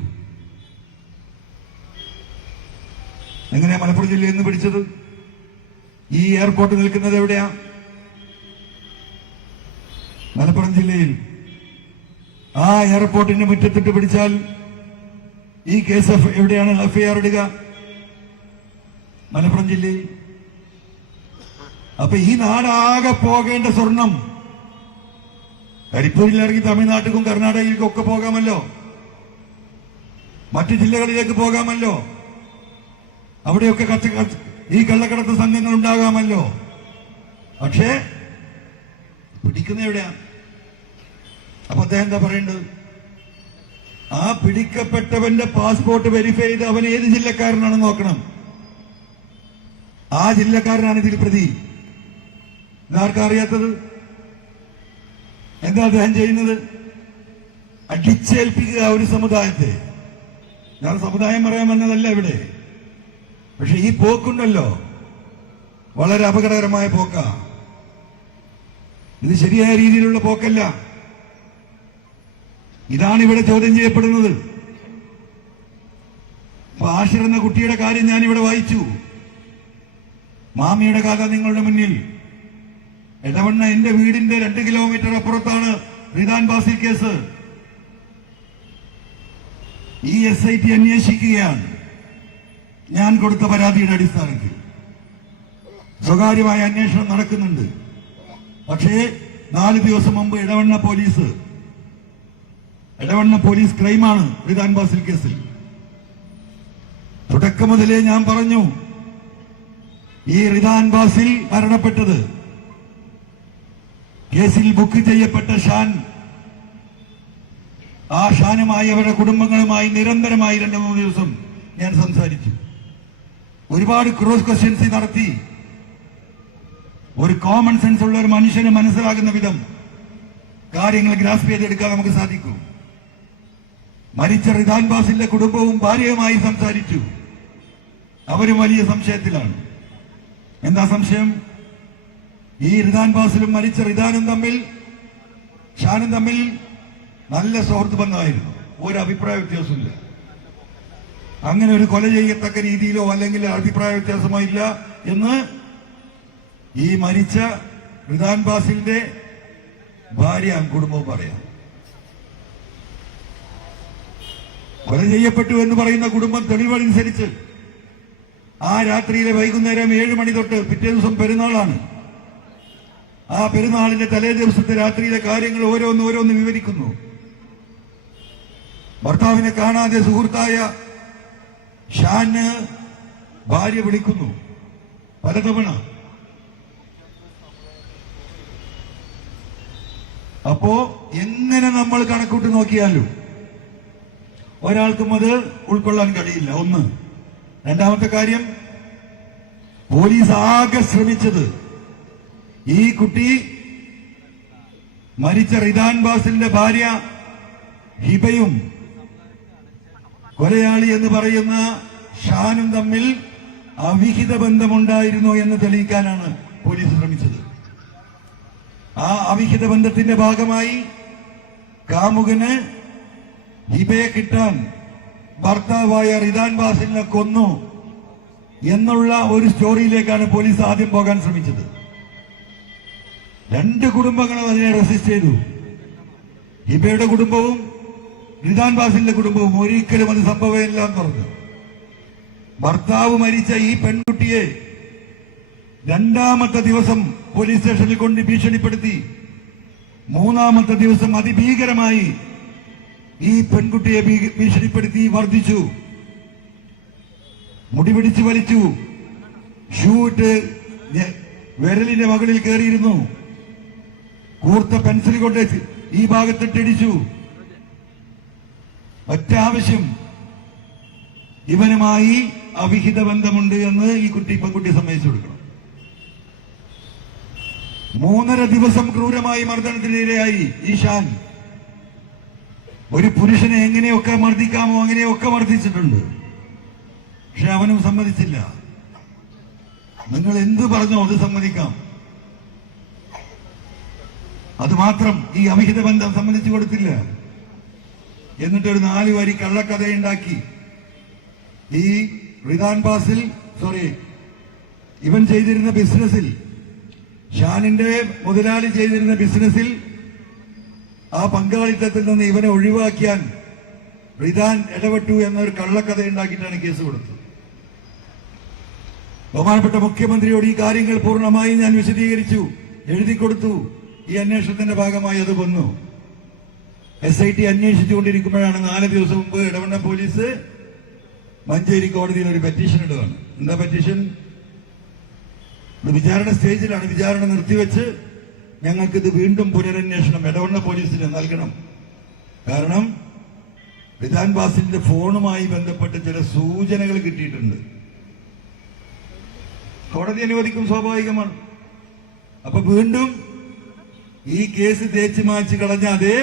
എങ്ങനെയാ മലപ്പുറം ജില്ലയിൽ നിന്ന് പിടിച്ചത്? ഈ എയർപോർട്ട് നിൽക്കുന്നത് എവിടെയാ? മലപ്പുറം ജില്ലയിൽ. ആ എയർപോർട്ടിന്റെ മുറ്റത്തിട്ട് പിടിച്ചാൽ ഈ കേസ് എവിടെയാണ് എഫ്ഐആർ ഇടുക? മലപ്പുറം ജില്ലയിൽ. അപ്പൊ ഈ നാടാകെ പോകേണ്ട സ്വർണം കരിപ്പൂരിലിറങ്ങി തമിഴ്നാട്ടിലും കർണാടകയിലേക്കും ഒക്കെ പോകാമല്ലോ, മറ്റു ജില്ലകളിലേക്ക് പോകാമല്ലോ, അവിടെയൊക്കെ ഈ കള്ളക്കടത്ത് സംഘങ്ങൾ ഉണ്ടാകാമല്ലോ. പക്ഷേ പിടിക്കുന്ന എവിടെയാ? അപ്പൊ അദ്ദേഹം എന്താ പറയേണ്ടത്? ആ പിടിക്കപ്പെട്ടവന്റെ പാസ്പോർട്ട് വെരിഫൈ ചെയ്ത് അവൻ ഏത് ജില്ലക്കാരനാണെന്ന് നോക്കണം. ആ ജില്ലക്കാരനാണ് ഇതിൽ പ്രതി. ഇതാർക്കാ അറിയാത്തത്? എന്താ അദ്ദേഹം ചെയ്യുന്നത്? അടിച്ചേൽപ്പിക്കുക ഒരു സമുദായത്തെ. ഞാൻ സമുദായം പറയാൻ വന്നതല്ല ഇവിടെ. പക്ഷെ ഈ പോക്കുണ്ടല്ലോ, വളരെ അപകടകരമായ പോക്കാ. ഇത് ശരിയായ രീതിയിലുള്ള പോക്കല്ല. ഇതാണ് ഇവിടെ ചോദ്യം ചെയ്യപ്പെടുന്നത്. അപ്പൊ ആഷിർ എന്ന കുട്ടിയുടെ കാര്യം ഞാനിവിടെ വായിച്ചു. മാമിയുടെ കഥ നിങ്ങളുടെ മുന്നിൽ. എടവണ്ണ എന്റെ വീടിന്റെ 2 കിലോമീറ്റർ അപ്പുറത്താണ് റിദാൻ ബാസിൽ കേസ്. ഈ SIT അന്വേഷിക്കുകയാണ്. ഞാൻ കൊടുത്ത പരാതിയുടെ അടിസ്ഥാനത്തിൽ സ്വകാര്യമായ അന്വേഷണം നടക്കുന്നുണ്ട്. പക്ഷേ 4 ദിവസം മുമ്പ് എടവണ്ണ പോലീസ് ക്രൈമാണ് റിദാൻ ബാസിൽ കേസിൽ. തുടക്കം മുതലേ ഞാൻ പറഞ്ഞു, ഈ റിദാൻ ബാസിൽ മരണപ്പെട്ടത് കേസിൽ ബുക്ക് ചെയ്യപ്പെട്ട ഷാൻ, ആ ഷാനുമായി അവരുടെ കുടുംബങ്ങളുമായി നിരന്തരമായി 2-3 ദിവസം ഞാൻ സംസാരിച്ചു. ഒരുപാട് ക്രോസ് ക്വസ്റ്റ്യൻസ് നടത്തി. ഒരു കോമൺ സെൻസ് ഉള്ള ഒരു മനുഷ്യന് മനസ്സിലാകുന്ന വിധം കാര്യങ്ങൾ ഗ്രാസ്പ് ചെയ്തെടുക്കാൻ നമുക്ക് സാധിക്കും. മരിച്ച റിദാൻ ബാസിന്റെ കുടുംബവും ഭാര്യയുമായി സംസാരിച്ചു. അവരും വലിയ സംശയത്തിലാണ്. എന്താ സംശയം? ഈ റിദാൻ ബാസിലും മരിച്ച റിദാനും ഷാനും തമ്മിൽ നല്ല സുഹൃത്ത് ബന്ധമായിരുന്നു. ഒരു അഭിപ്രായ വ്യത്യാസമില്ല. അങ്ങനെ ഒരു കൊല ചെയ്യത്തക്ക രീതിയിലോ അല്ലെങ്കിൽ അഭിപ്രായ വ്യത്യാസമോ ഇല്ല എന്ന് ഈ മരിച്ച റിദാൻ ബാസിലിന്റെ ഭാര്യ കുടുംബവും പറയാം. കൊല ചെയ്യപ്പെട്ടു എന്ന് പറയുന്ന കുടുംബം തെളിവനുസരിച്ച് ആ രാത്രിയിലെ വൈകുന്നേരം 7 മണി തൊട്ട് പിറ്റേ ദിവസം പെരുന്നാളാണ്. ആ പെരുന്നാളിന്റെ തലേ ദിവസത്തെ രാത്രിയിലെ കാര്യങ്ങൾ ഓരോന്ന് വിവരിക്കുന്നു. ഭർത്താവിനെ കാണാതെ സുഹൃത്തായ ഷാന് ഭാര്യ വിളിക്കുന്നു പലതവണ. അപ്പോ എങ്ങനെ നമ്മൾ കണക്കൂട്ടി നോക്കിയാലും ഒരാൾക്കും അത് ഉൾക്കൊള്ളാൻ കഴിയില്ല. ഒന്ന്. രണ്ടാമത്തെ കാര്യം, പോലീസ് ആകെ ശ്രമിച്ചത് ഈ കുട്ടി മരിച്ച റിദാൻ ബാസിലിന്റെ ഭാര്യ ഹിബയും കൊലയാളി എന്ന് പറയുന്ന ഷാനും തമ്മിൽ അവിഹിത ബന്ധമുണ്ടായിരുന്നു എന്ന് തെളിയിക്കാനാണ് പോലീസ് ശ്രമിച്ചത്. ആ അവിഹിത ബന്ധത്തിന്റെ ഭാഗമായി കാമുകന് ഹിബയെ കിട്ടാൻ ഭർത്താവായ റിദാൻ ബാസിലിനെ കൊന്നു എന്നുള്ള ഒരു സ്റ്റോറിയിലേക്കാണ് പോലീസ് ആദ്യം പോകാൻ ശ്രമിച്ചത്. 2 കുടുംബങ്ങളും അതിനെ റെസിസ്റ്റ് ചെയ്തു. ഹിബയുടെ കുടുംബവും റിദാൻ ബാസിലിന്റെ കുടുംബവും ഒരിക്കലും അത് സംഭവമില്ല എന്ന് പറഞ്ഞു. ഭർത്താവ് മരിച്ച ഈ പെൺകുട്ടിയെ 2ാമത്തെ ദിവസം പോലീസ് സ്റ്റേഷനിൽ കൊണ്ട് ഭീഷണിപ്പെടുത്തി. മൂന്നാമത്തെ ദിവസം അതിഭീകരമായി ഈ പെൺകുട്ടിയെ ഭീഷണിപ്പെടുത്തി വർദ്ധിച്ചു. മുടി പിടിച്ചു വലിച്ചു, ഷൂ ഇട്ട് വിരലിന്റെ മകളിൽ കയറിയിരുന്നു, കൂർത്ത പെൻസിൽ കൊണ്ട് ഈ ഭാഗത്തിട്ടിടിച്ചു. ഒറ്റ ആവശ്യം, ഇവനുമായി അവിഹിത ബന്ധമുണ്ട് എന്ന് ഈ പെൺകുട്ടി സമ്മതിച്ചു കൊടുക്കണം. 3.5 ദിവസം ക്രൂരമായി മർദ്ദനത്തിനിരയായി ഈശാൻ. ഒരു പുരുഷനെ എങ്ങനെയൊക്കെ മർദ്ദിക്കാമോ അങ്ങനെയൊക്കെ മർദ്ദിച്ചിട്ടുണ്ട്. പക്ഷെ അവനും സമ്മതിച്ചില്ല. നിങ്ങൾ എന്തു പറഞ്ഞോ അത് സമ്മതിക്കാം. അത് മാത്രം ഈ അവിഹിത ബന്ധം സമ്മതിച്ചു കൊടുത്തില്ല. എന്നിട്ടൊരു 4 വരി കള്ളക്കഥയുണ്ടാക്കി. ഈ റിദാൻ ബാസിൽ ഇവൻ ചെയ്തിരുന്ന ബിസിനസ്സിൽ, ഷാനിന്റെ മുതലാളി ചെയ്തിരുന്ന ബിസിനസ്സിൽ ആ പങ്കാളിത്തത്തിൽ നിന്ന് ഇവനെ ഒഴിവാക്കിയാൻ റിദാൻ ഇടപെട്ടു എന്നൊരു കള്ളക്കഥ ഉണ്ടാക്കിയിട്ടാണ് കേസ് കൊടുത്തത്. ബഹുമാനപ്പെട്ട മുഖ്യമന്ത്രിയോട് ഈ കാര്യങ്ങൾ പൂർണ്ണമായി ഞാൻ വിശദീകരിച്ചു, എഴുതി കൊടുത്തു. ഈ അന്വേഷണത്തിന്റെ ഭാഗമായി അത് വന്നു. SIT അന്വേഷിച്ചുകൊണ്ടിരിക്കുമ്പോഴാണ് 4 ദിവസം മുമ്പ് ഇടവണ്ണ പോലീസ് മഞ്ചേരി കോടതിയിൽ ഒരു പെറ്റീഷൻ ഇടുകയാണ്. എന്താ പെറ്റീഷൻ? വിചാരണ സ്റ്റേജിലാണ്. വിചാരണ നിർത്തിവെച്ച് ഞങ്ങൾക്കിത് വീണ്ടും പുനരന്വേഷണം ഇടവണ്ണ പോലീസിന് നൽകണം. കാരണം റിദാൻ ബാസിന്റെ ഫോണുമായി ബന്ധപ്പെട്ട് ചില സൂചനകൾ കിട്ടിയിട്ടുണ്ട്. കോടതി അനുവദിക്കും, സ്വാഭാവികമാണ്. അപ്പൊ വീണ്ടും ഈ കേസ് തേച്ച് മാച്ച് കളഞ്ഞ അതേ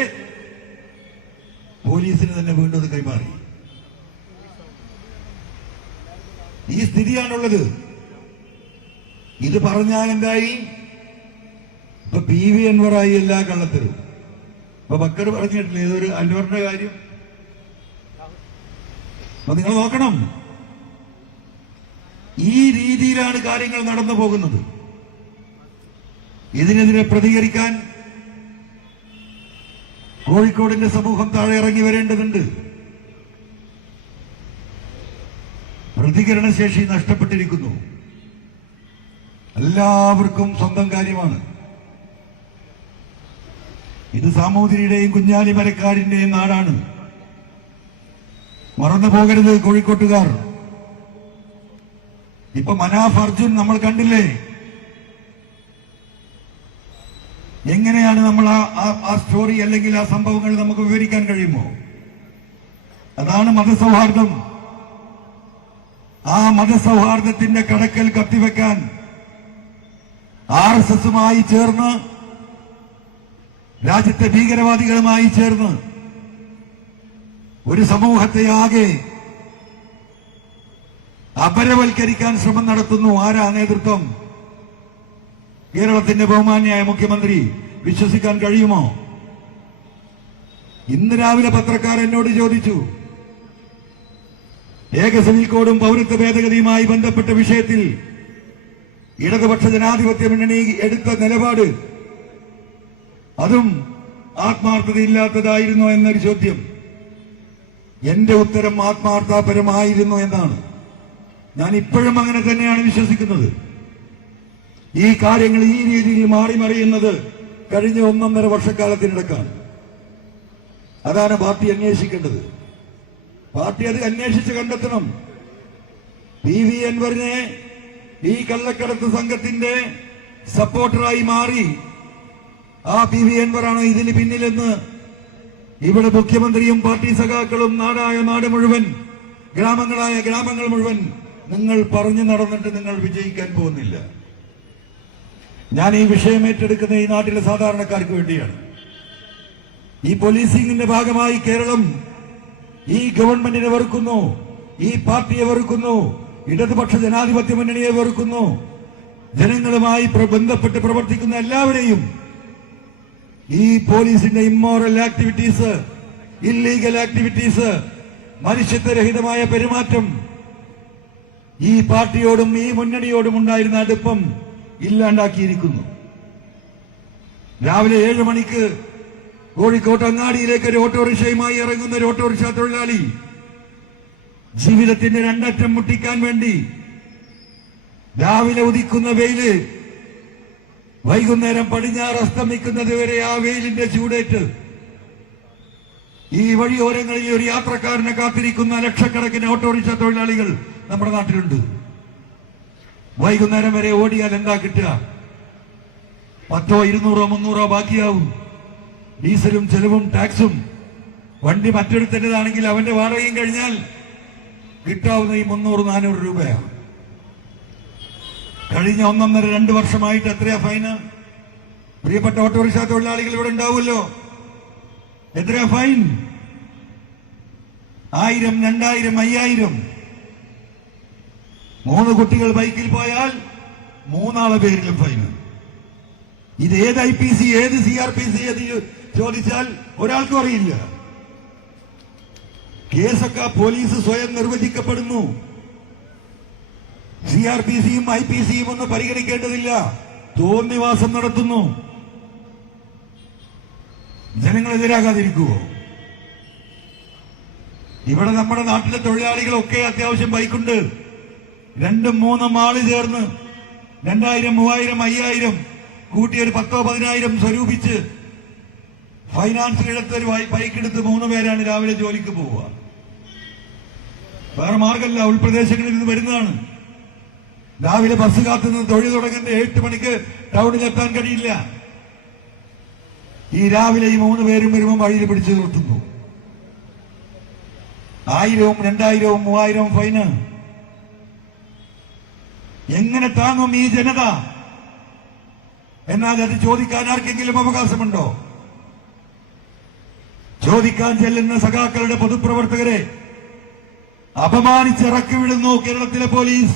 പോലീസിന് തന്നെ വീണ്ടും അത് കൈമാറി. ഈ സ്ഥിതിയാണുള്ളത്. ഇത് പറഞ്ഞാൽ എന്തായി? ഇപ്പൊ PV അൻവറായി എല്ലാ കള്ളത്തരും. ഇപ്പൊ ബക്കർ പറഞ്ഞിട്ടില്ല ഏതൊരു അൻവറിന്റെ കാര്യം. അപ്പൊ നിങ്ങൾ നോക്കണം, ഈ രീതിയിലാണ് കാര്യങ്ങൾ നടന്നു പോകുന്നത്. ഇതിനെതിരെ പ്രതികരിക്കാൻ കോഴിക്കോടിന്റെ സമൂഹം താഴെ ഇറങ്ങി വരേണ്ടതുണ്ട്. പ്രതികരണശേഷി നഷ്ടപ്പെട്ടിരിക്കുന്നു. എല്ലാവർക്കും സ്വന്തം കാര്യമാണ്. ഇത് സാമൂതിരിയുടെയും കുഞ്ഞാലി മരക്കാരിന്റെയും നാടാണ്. മറന്നു പോകരുത് കോഴിക്കോട്ടുകാർ. ഇപ്പൊ മനാഫ് അർജുൻ നമ്മൾ കണ്ടില്ലേ? എങ്ങനെയാണ് നമ്മൾ ആ സ്റ്റോറി അല്ലെങ്കിൽ ആ സംഭവങ്ങൾ നമുക്ക് വിവരിക്കാൻ കഴിയുമോ? അതാണ് മതസൗഹാർദ്ദം. ആ മതസൗഹാർദ്ദത്തിന്റെ കടക്കൽ കത്തിവെക്കാൻ RSSുമായി ചേർന്ന്, രാജ്യത്തെ ഭീകരവാദികളുമായി ചേർന്ന് ഒരു സമൂഹത്തെ ആകെ അപരവൽക്കരിക്കാൻ ശ്രമം നടത്തുന്നു. ആരാ നേതൃത്വം? കേരളത്തിന്റെ ബഹുമാന്യായ മുഖ്യമന്ത്രി. വിശ്വസിക്കാൻ കഴിയുമോ? ഇന്ന് രാവിലെ പത്രക്കാർ എന്നോട് ചോദിച്ചു, സിവിൽ കോഡും പൗരത്വ ഭേദഗതിയുമായി ബന്ധപ്പെട്ട വിഷയത്തിൽ ഇടതുപക്ഷ ജനാധിപത്യ മുന്നണി എടുത്ത നിലപാട് അതും ആത്മാർത്ഥതയില്ലാത്തതായിരുന്നോ എന്നൊരു ചോദ്യം. എന്റെ ഉത്തരം ആത്മാർത്ഥപരമായിരുന്നു എന്നാണ്. ഞാൻ ഇപ്പോഴും അങ്ങനെ തന്നെയാണ് വിശ്വസിക്കുന്നത്. ഈ കാര്യങ്ങൾ ഈ രീതിയിൽ മാറിമറിയുന്നത് കഴിഞ്ഞ 1.5 വർഷക്കാലത്തിനിടക്കാണ്. അതാണ് പാർട്ടി അന്വേഷിക്കേണ്ടത്. പാർട്ടി അത് അന്വേഷിച്ച് കണ്ടെത്തണം. PV അൻവറിനെ ഈ കള്ളക്കടത്ത് സംഘത്തിന്റെ സപ്പോർട്ടറായി മാറി ആ PV അൻവറാണ് ഇതിന് പിന്നിലെന്ന് ഇവിടെ മുഖ്യമന്ത്രിയും പാർട്ടി സഖാക്കളും നാടായ നാട് മുഴുവൻ, ഗ്രാമങ്ങളായ ഗ്രാമങ്ങൾ മുഴുവൻ നിങ്ങൾ പറഞ്ഞു നടന്നിട്ട് നിങ്ങൾ വിജയിക്കാൻ പോകുന്നില്ല. ഞാൻ ഈ വിഷയം ഏറ്റെടുക്കുന്ന ഈ നാട്ടിലെ സാധാരണക്കാർക്ക് വേണ്ടിയാണ്. ഈ പോലീസിംഗിന്റെ ഭാഗമായി കേരളം ഈ ഗവൺമെന്റിനെ വെറുക്കുന്നു, ഈ പാർട്ടിയെ വെറുക്കുന്നു, ഇടതുപക്ഷ ജനാധിപത്യ മുന്നണിയെ വെറുക്കുന്നു. ജനങ്ങളുമായി ബന്ധപ്പെട്ട് പ്രവർത്തിക്കുന്ന എല്ലാവരെയും ഈ പോലീസിന്റെ ഇമ്മോറൽ ആക്ടിവിറ്റീസ്, ഇല്ലീഗൽ ആക്ടിവിറ്റീസ്, മനുഷ്യത്വരഹിതമായ പെരുമാറ്റം, ഈ പാർട്ടിയോടും ഈ മുന്നണിയോടും ഉണ്ടായിരുന്ന അടുപ്പം ഇല്ലാണ്ടാക്കിയിരിക്കുന്നു. രാവിലെ 7 മണിക്ക് കോഴിക്കോട്ട് അങ്ങാടിയിലേക്ക് ഒരു ഓട്ടോറിക്ഷയുമായി ഇറങ്ങുന്ന ഒരു ഓട്ടോറിക്ഷ തൊഴിലാളി ജീവിതത്തിന്റെ 2 അറ്റം മുട്ടിക്കാൻ വേണ്ടി രാവിലെ ഉദിക്കുന്ന വെയില് വൈകുന്നേരം പടിഞ്ഞാറ് അസ്തമിക്കുന്നത് വരെ ആ വെയിലിന്റെ ചൂടേറ്റ് ഈ വഴിയോരങ്ങളിൽ ഒരു യാത്രക്കാരനെ കാത്തിരിക്കുന്ന ലക്ഷക്കണക്കിന് ഓട്ടോറിക്ഷ തൊഴിലാളികൾ നമ്മുടെ നാട്ടിലുണ്ട്. വൈകുന്നേരം വരെ ഓടിയാൽ എന്താ കിട്ടുക? 100, 200, 300 ബാക്കിയാവും. ഡീസലും ചെലവും ടാക്സും. വണ്ടി മറ്റൊരുത്തൻ്റെതാണെങ്കിൽ അവന്റെ വാടകയും കഴിഞ്ഞാൽ കിട്ടാവുന്ന ഈ 300-400 രൂപയാണ്. കഴിഞ്ഞ 1.5-2 വർഷമായിട്ട് എത്രയാ ഫൈന്? പ്രിയപ്പെട്ട ഓട്ടോറിക്ഷ തൊഴിലാളികൾ ഇവിടെ ഉണ്ടാവുമല്ലോ. എത്രയാ ഫൈൻ? 1000, 2000, 5000. 3 കുട്ടികൾ ബൈക്കിൽ പോയാൽ 3 ആളെ പേരിലും ഫൈന്. ഇത് ഏത് IPC, ഏത് CRPC ചോദിച്ചാൽ ഒരാൾക്കും അറിയില്ല. കേസൊക്കെ പോലീസ് സ്വയം നിർവചിക്കപ്പെടുന്നു. CRPCയും IPCയും ഒന്നും പരിഗണിക്കേണ്ടതില്ല. തോന്നിവാസം നടത്തുന്നു. ജനങ്ങളെതിരാകാതിരിക്കുവോ? ഇവിടെ നമ്മുടെ നാട്ടിലെ തൊഴിലാളികളൊക്കെ അത്യാവശ്യം ബൈക്കുണ്ട്. 2-3 ആള് ചേർന്ന് 2000, 3000, 5000 കൂട്ടി ഒരു 10,000-15,000 സ്വരൂപിച്ച് ഫൈനാൻസ് എടുത്തൊരു ബൈക്ക് എടുത്ത് 3 പേരാണ് രാവിലെ ജോലിക്ക് പോവുക. വേറെ മാർഗമല്ല. ഉൾപ്രദേശങ്ങളിൽ നിന്ന് വരുന്നതാണ്. രാവിലെ ബസ് കാത്തുനിന്ന് തൊഴിൽ തുടങ്ങുന്ന 8 മണിക്ക് ടൗണിലെത്താൻ കഴിയില്ല. ഈ രാവിലെ ഈ 3 പേരും വരുമ്പോൾ വഴിയിൽ പിടിച്ചു നിർത്തുന്നു. 1000, 2000, 3000 ഫൈന്. എങ്ങനെ താങ്ങും ഈ ജനത? എന്നാൽ അത് ചോദിക്കാൻ ആർക്കെങ്കിലും അവകാശമുണ്ടോ? ചോദിക്കാൻ ചെല്ലുന്ന സഖാക്കളുടെ പൊതുപ്രവർത്തകരെ അപമാനിച്ചിറക്കി വിടുന്നു കേരളത്തിലെ പോലീസ്.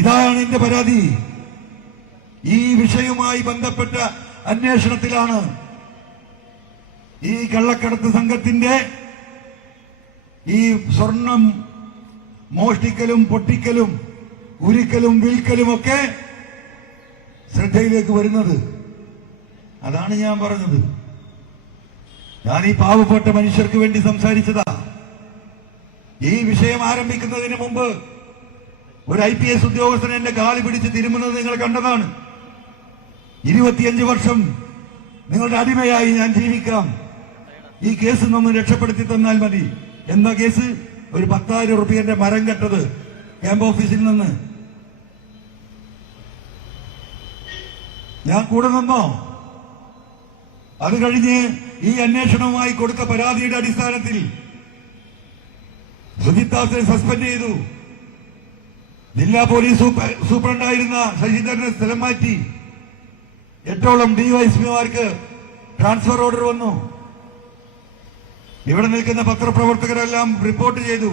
ഇതാണ് എന്റെ പരാതി. ഈ വിഷയവുമായി ബന്ധപ്പെട്ട അന്വേഷണത്തിലാണ് ഈ കള്ളക്കടത്ത് സംഘത്തിന്റെ ഈ സ്വർണം മോഷ്ടിക്കലും പൊട്ടിക്കലും ഉരുക്കലും വിൽക്കലുമൊക്കെ ശ്രദ്ധയിലേക്ക് വരുന്നത്. അതാണ് ഞാൻ പറഞ്ഞത്. ഞാൻ ഈ പാവപ്പെട്ട മനുഷ്യർക്ക് വേണ്ടി സംസാരിച്ചതാ. ഈ വിഷയം ആരംഭിക്കുന്നതിന് മുമ്പ് ഒരു IPS ഉദ്യോഗസ്ഥൻ എന്റെ കാല് പിടിച്ച് തിരുമുന്നത് നിങ്ങൾ കണ്ടതാണ്. 25 വർഷം നിങ്ങളുടെ അടിമയായി ഞാൻ ജീവിക്കാം. ഈ കേസിൽ നിന്ന് രക്ഷപ്പെടുത്തി തന്നാൽ മതി. എന്താ കേസ്? ഒരു 10,000 റുപ്യന്റെ മരം കെട്ടത് ക്യാമ്പ് ഓഫീസിൽ നിന്ന്. ഞാൻ കൂടെ നിന്നോ? അത് കഴിഞ്ഞ് ഈ അന്വേഷണവുമായി കൊടുത്ത പരാതിയുടെ അടിസ്ഥാനത്തിൽ സുജിത് ദാസിനെ സസ്പെൻഡ് ചെയ്തു. ജില്ലാ പോലീസ് സൂപ്രണ്ടായിരുന്ന ശശിധരനെ സ്ഥലം മാറ്റി. 8ഓളം DYSPമാർക്ക് ട്രാൻസ്ഫർ ഓർഡർ വന്നു. ഇവിടെ നിൽക്കുന്ന പത്രപ്രവർത്തകരെല്ലാം റിപ്പോർട്ട് ചെയ്തു.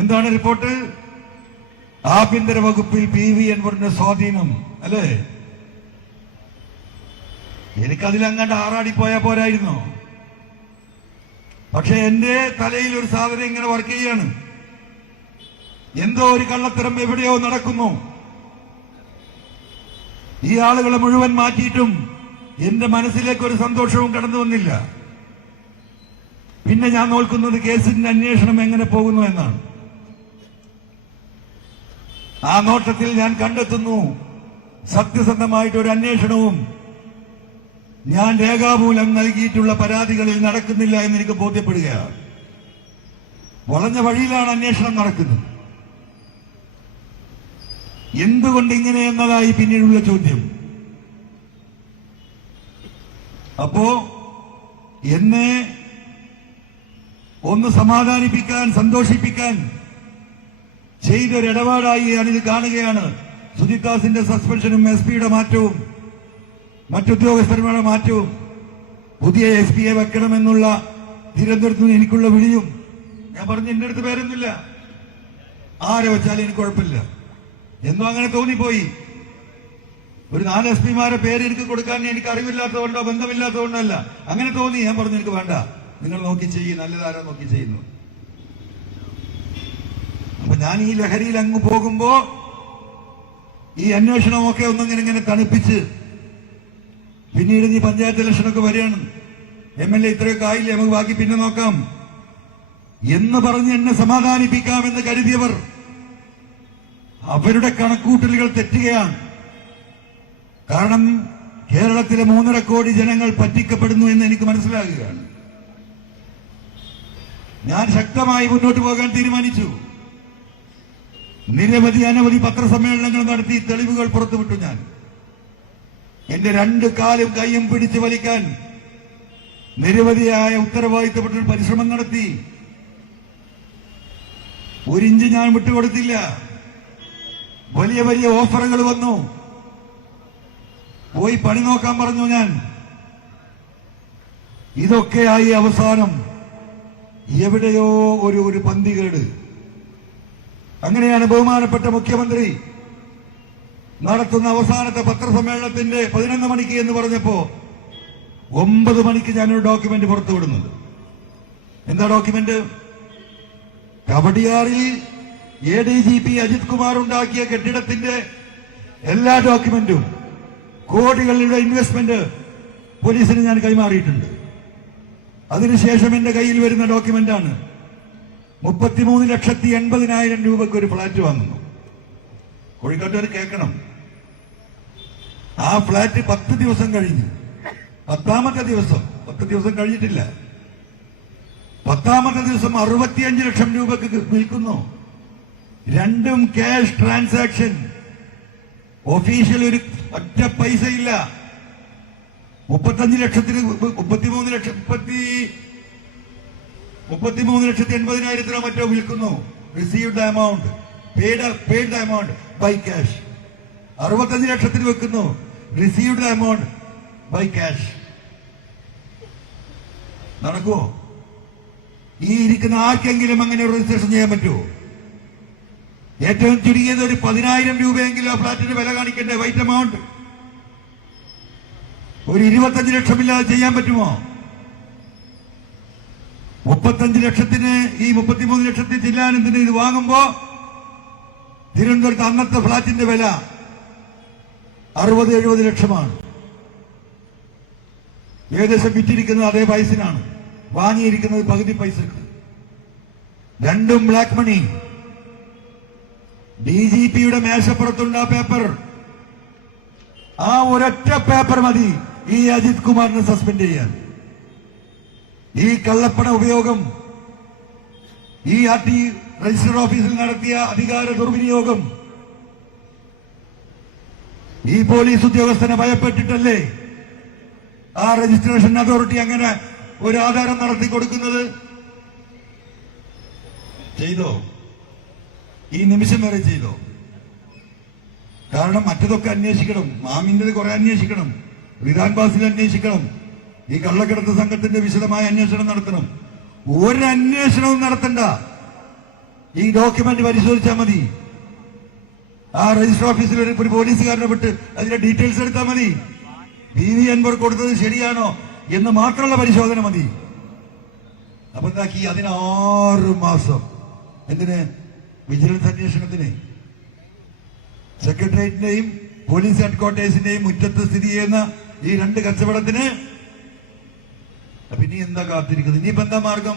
എന്താണ് റിപ്പോർട്ട്? ആഭ്യന്തര വകുപ്പിൽ PV അൻവറിന്റെ സ്വാധീനം. അല്ലേ? എനിക്കതിലങ്ങാണ്ട് ആറാടിപ്പോയാ പോരായിരുന്നു. പക്ഷെ എന്റെ തലയിൽ ഒരു സാധനം ഇങ്ങനെ വർക്ക് ചെയ്യാണ്. എന്തോ ഒരു കള്ളത്തരം എവിടെയോ നടക്കുന്നു. ഈ ആളുകളെ മുഴുവൻ മാറ്റിയിട്ടും എന്റെ മനസ്സിലേക്ക് ഒരു സന്തോഷവും കടന്നു വന്നില്ല. പിന്നെ ഞാൻ നോക്കുന്നത് കേസിന്റെ അന്വേഷണം എങ്ങനെ പോകുന്നു എന്നാണ്. ആ നോട്ടത്തിൽ ഞാൻ കണ്ടെത്തുന്നു സത്യസന്ധമായിട്ട് ഒരു അന്വേഷണവും ഞാൻ രേഖാമൂലം നൽകിയിട്ടുള്ള പരാതികളിൽ നടക്കുന്നില്ല എന്ന് എനിക്ക് ബോധ്യപ്പെടുകയാണ്. വളഞ്ഞ വഴിയിലാണ് അന്വേഷണം നടക്കുന്നത്. എന്തുകൊണ്ട് ഇങ്ങനെ എന്നതായി പിന്നീടുള്ള ചോദ്യം. അപ്പോ എന്നെ ഒന്ന് സമാധാനിപ്പിക്കാൻ, സന്തോഷിപ്പിക്കാൻ ചെയ്തൊരിടപാടായി ഞാനിത് കാണുകയാണ്. സുജിത് ദാസിന്റെ സസ്പെൻഷനും SP-യുടെ മാറ്റവും മറ്റുദ്യോഗസ്ഥന്മാരുടെ മാറ്റവും പുതിയ SP-യെ വെക്കണമെന്നുള്ള തിരുവനന്തപുരത്ത് എനിക്കുള്ള വിളിയും. ഞാൻ പറഞ്ഞു എന്റെ അടുത്ത് പേരൊന്നുമില്ല, ആരെ വെച്ചാലും എനിക്ക് കുഴപ്പമില്ല. എന്തോ അങ്ങനെ തോന്നിപ്പോയി. ഒരു 4 SP-മാരെ പേര് എനിക്ക് കൊടുക്കാൻ എനിക്ക് അറിവില്ലാത്തതുകൊണ്ടോ ബന്ധമില്ലാത്തതുകൊണ്ടല്ല, അങ്ങനെ തോന്നി. ഞാൻ പറഞ്ഞു എനിക്ക് വേണ്ട, നിങ്ങൾ നോക്കി ചെയ്യും, നല്ലതാരോ നോക്കി ചെയ്യുന്നു. അപ്പൊ ഞാൻ ഈ ലഹരിയിൽ അങ്ങ് പോകുമ്പോ ഈ അന്വേഷണമൊക്കെ ഒന്നിങ്ങനെ തണുപ്പിച്ച് പിന്നീട് ഈ പഞ്ചായത്ത് ഇലക്ഷനൊക്കെ വരികയാണ്. MLA ഇത്രയൊക്കെ ആയില്ലേ, നമുക്ക് ബാക്കി പിന്നെ നോക്കാം എന്ന് പറഞ്ഞ് എന്നെ സമാധാനിപ്പിക്കാമെന്ന് കരുതിയവർ അവരുടെ കണക്കൂട്ടലുകൾ തെറ്റുകയാണ്. കാരണം കേരളത്തിലെ 3.5 കോടി ജനങ്ങൾ പറ്റിക്കപ്പെടുന്നു എന്ന് എനിക്ക് മനസ്സിലാകുകയാണ്. ഞാൻ ശക്തമായി മുന്നോട്ട് പോകാൻ തീരുമാനിച്ചു. അനവധി പത്രസമ്മേളനങ്ങൾ നടത്തി തെളിവുകൾ പുറത്തുവിട്ടു. ഞാൻ എന്റെ 2 കാലും കൈയും പിടിച്ചു വലിക്കാൻ നിരവധിയായ ഉത്തരവാദിത്തപ്പെട്ട പരിശ്രമം നടത്തി. ഒരിഞ്ച് ഞാൻ വിട്ടുകൊടുത്തില്ല. വലിയ വലിയ ഓഫറുകൾ വന്നു. പോയി പണി നോക്കാൻ പറഞ്ഞു ഞാൻ. ഇതൊക്കെയായി അവസാനം എവിടെയോ ഒരു പന്തികേട്. അങ്ങനെയാണ് ബഹുമാനപ്പെട്ട മുഖ്യമന്ത്രി നടത്തുന്ന അവസാനത്തെ പത്രസമ്മേളനത്തിന്റെ 11 മണിക്ക് എന്ന് പറഞ്ഞപ്പോ 9 മണിക്ക് ഞാനൊരു ഡോക്യുമെന്റ് പുറത്തുവിടുന്നത്. എന്താ ഡോക്യുമെന്റ്? കവടിയാറിൽ ADGP അജിത് കുമാർ ഉണ്ടാക്കിയ കെട്ടിടത്തിന്റെ എല്ലാ ഡോക്യുമെന്റും, കോടികളുടെ ഇൻവെസ്റ്റ്മെന്റ് പോലീസിന് ഞാൻ കൈമാറിയിട്ടുണ്ട്. അതിനുശേഷം എന്റെ കയ്യിൽ വരുന്ന ഡോക്യുമെന്റാണ് 33,80,000 രൂപയ്ക്ക് ഒരു ഫ്ളാറ്റ് വാങ്ങുന്നു. കോഴിക്കോട്ടുകാർ കേൾക്കണം. ആ ഫ്ളാറ്റ് 10 ദിവസം കഴിഞ്ഞു. 10ാമത്തെ ദിവസം, 10 ദിവസം കഴിഞ്ഞിട്ടില്ല, 10ാമത്തെ ദിവസം 65 ലക്ഷം രൂപക്ക് വിൽക്കുന്നു. രണ്ടും ക്യാഷ് ട്രാൻസാക്ഷൻ. ഒഫീഷ്യൽ ഒരു ഒറ്റ പൈസ ഇല്ല. 33,80,000 മറ്റോ വിൽക്കുന്നു. Received amount, paid amount by cash. 65 ലക്ഷത്തിന് വെക്കുന്നു. Received amount by cash. നടക്കുവോ? ഈ ഇരിക്കുന്ന ആർക്കെങ്കിലും അങ്ങനെ രജിസ്ട്രേഷൻ ചെയ്യാൻ പറ്റുമോ? ഏറ്റവും ചുരുങ്ങിയത് ഒരു 10,000 രൂപയെങ്കിലും ആ ഫ്ലാറ്റിന് വില കാണിക്കണ്ടേ? White amount. ഒരു 25 ലക്ഷമില്ലാതെ ചെയ്യാൻ പറ്റുമോ? 35 ലക്ഷത്തിന് ഈ 33 ലക്ഷത്തിൽ ചെല്ലാനെന്തിന് ഇത് വാങ്ങുമ്പോ തിരുവനന്തപുരത്ത് അന്നത്തെ ഫ്ലാറ്റിന്റെ വില 60-70 ലക്ഷമാണ്. ഏകദേശം വിറ്റിരിക്കുന്നത് അതേ പൈസനാണ്, വാങ്ങിയിരിക്കുന്നത് പകുതി പൈസക്ക്. രണ്ടും ബ്ലാക്ക് മണി. DGPയുടെ മേശപ്പുറത്തുണ്ട് ആ പേപ്പർ. ആ ഒരൊറ്റ പേപ്പർ മതി ഈ അജിത് കുമാറിനെ സസ്പെൻഡ് ചെയ്യാൻ. ഈ കള്ളപ്പണ ഉപയോഗം, ഈ രജിസ്റ്റർ ഓഫീസിൽ നടത്തിയ അധികാര ദുർവിനിയോഗം, ഈ പോലീസ് ഉദ്യോഗസ്ഥനെ ഭയപ്പെട്ടിട്ടല്ലേ ആ രജിസ്ട്രേഷൻ അതോറിറ്റി അങ്ങനെ ഒരു ആധാരം നടത്തി കൊടുക്കുന്നത്? ചെയ്തോ? ഈ നിമിഷം വരെ ചെയ്തോ? കാരണം മറ്റതൊക്കെ അന്വേഷിക്കണം. മാമിന്റേത് കുറെ അന്വേഷിക്കണം, റിദാൻ ബാസിൽ അന്വേഷിക്കണം, ഈ കള്ളക്കടത്ത് സംഘത്തിന്റെ വിശദമായ അന്വേഷണം നടത്തണം. ഒരു അന്വേഷണവും നടത്തണ്ട. ഈ ഡോക്യുമെന്റ് പരിശോധിച്ചാൽ മതി. ആ രജിസ്റ്റർ ഓഫീസിൽ ഒരു പോലീസുകാരനെ വിട്ട് അതിന്റെ ഡീറ്റെയിൽസ് എടുത്താൽ മതി. PV അൻവർ കൊടുത്തത് ശരിയാണോ എന്ന് മാത്രമുള്ള പരിശോധന മതി. അപ്പൊ എന്താക്കി? അതിന് 6 മാസം. എന്തിന്? വിജിലൻസ് അന്വേഷണത്തിന്. സെക്രട്ടേറിയറ്റിന്റെയും പോലീസ് ഹെഡ്ക്വാർട്ടേഴ്സിന്റെയും മുറ്റത്ത് സ്ഥിതി ചെയ്യുന്ന ഈ 2 കച്ചവടത്തിന്. പിന്നെ എന്താ കാത്തിരിക്കുന്നത്? ഇനിയിപ്പോ എന്താ മാർഗം?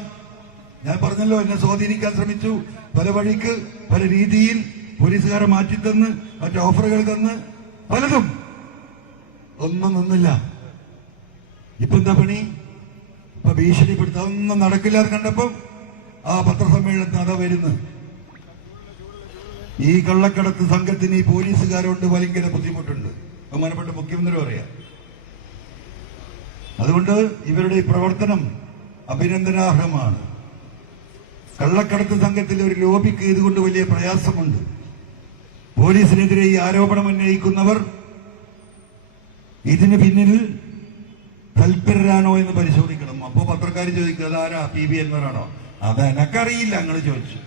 ഞാൻ പറഞ്ഞല്ലോ, എന്നെ സ്വാധീനിക്കാൻ ശ്രമിച്ചു. പല വഴിക്ക്, പല രീതിയിൽ പോലീസുകാരെ മാറ്റിത്തന്ന്, മറ്റു ഓഫറുകൾ തന്ന്, പലതും. ഒന്നും നിന്നില്ല. ഇപ്പൊ എന്താ പണി? ഇപ്പൊ ഭീഷണിപ്പെടുത്ത ഒന്നും നടക്കില്ല എന്ന് കണ്ടപ്പോ ആ പത്രസമ്മേളനത്തിന് അതാ വരുന്നു. ഈ കള്ളക്കടത്ത് സംഘത്തിന് ഈ പോലീസുകാരോണ്ട് ഭയങ്കര ബുദ്ധിമുട്ടുണ്ട്. ബഹുമാനപ്പെട്ട മുഖ്യമന്ത്രി പറയാം. അതുകൊണ്ട് ഇവരുടെ ഈ പ്രവർത്തനം അഭിനന്ദനാർഹമാണ്. കള്ളക്കടത്ത് സംഘത്തിലെ ഒരു ലോബിക്ക് ഇതുകൊണ്ട് വലിയ പ്രയാസമുണ്ട്. പോലീസിനെതിരെ ഈ ആരോപണം ഉന്നയിക്കുന്നവർ ഇതിന് പിന്നിൽ തൽപരരാണോ എന്ന് പരിശോധിക്കണം. അപ്പോ പത്രക്കാർ ചോദിക്കുക, അതാരാ? PV അൻവറാണോ? അത് എനക്കറിയില്ല. നിങ്ങൾ ചോദിച്ചു,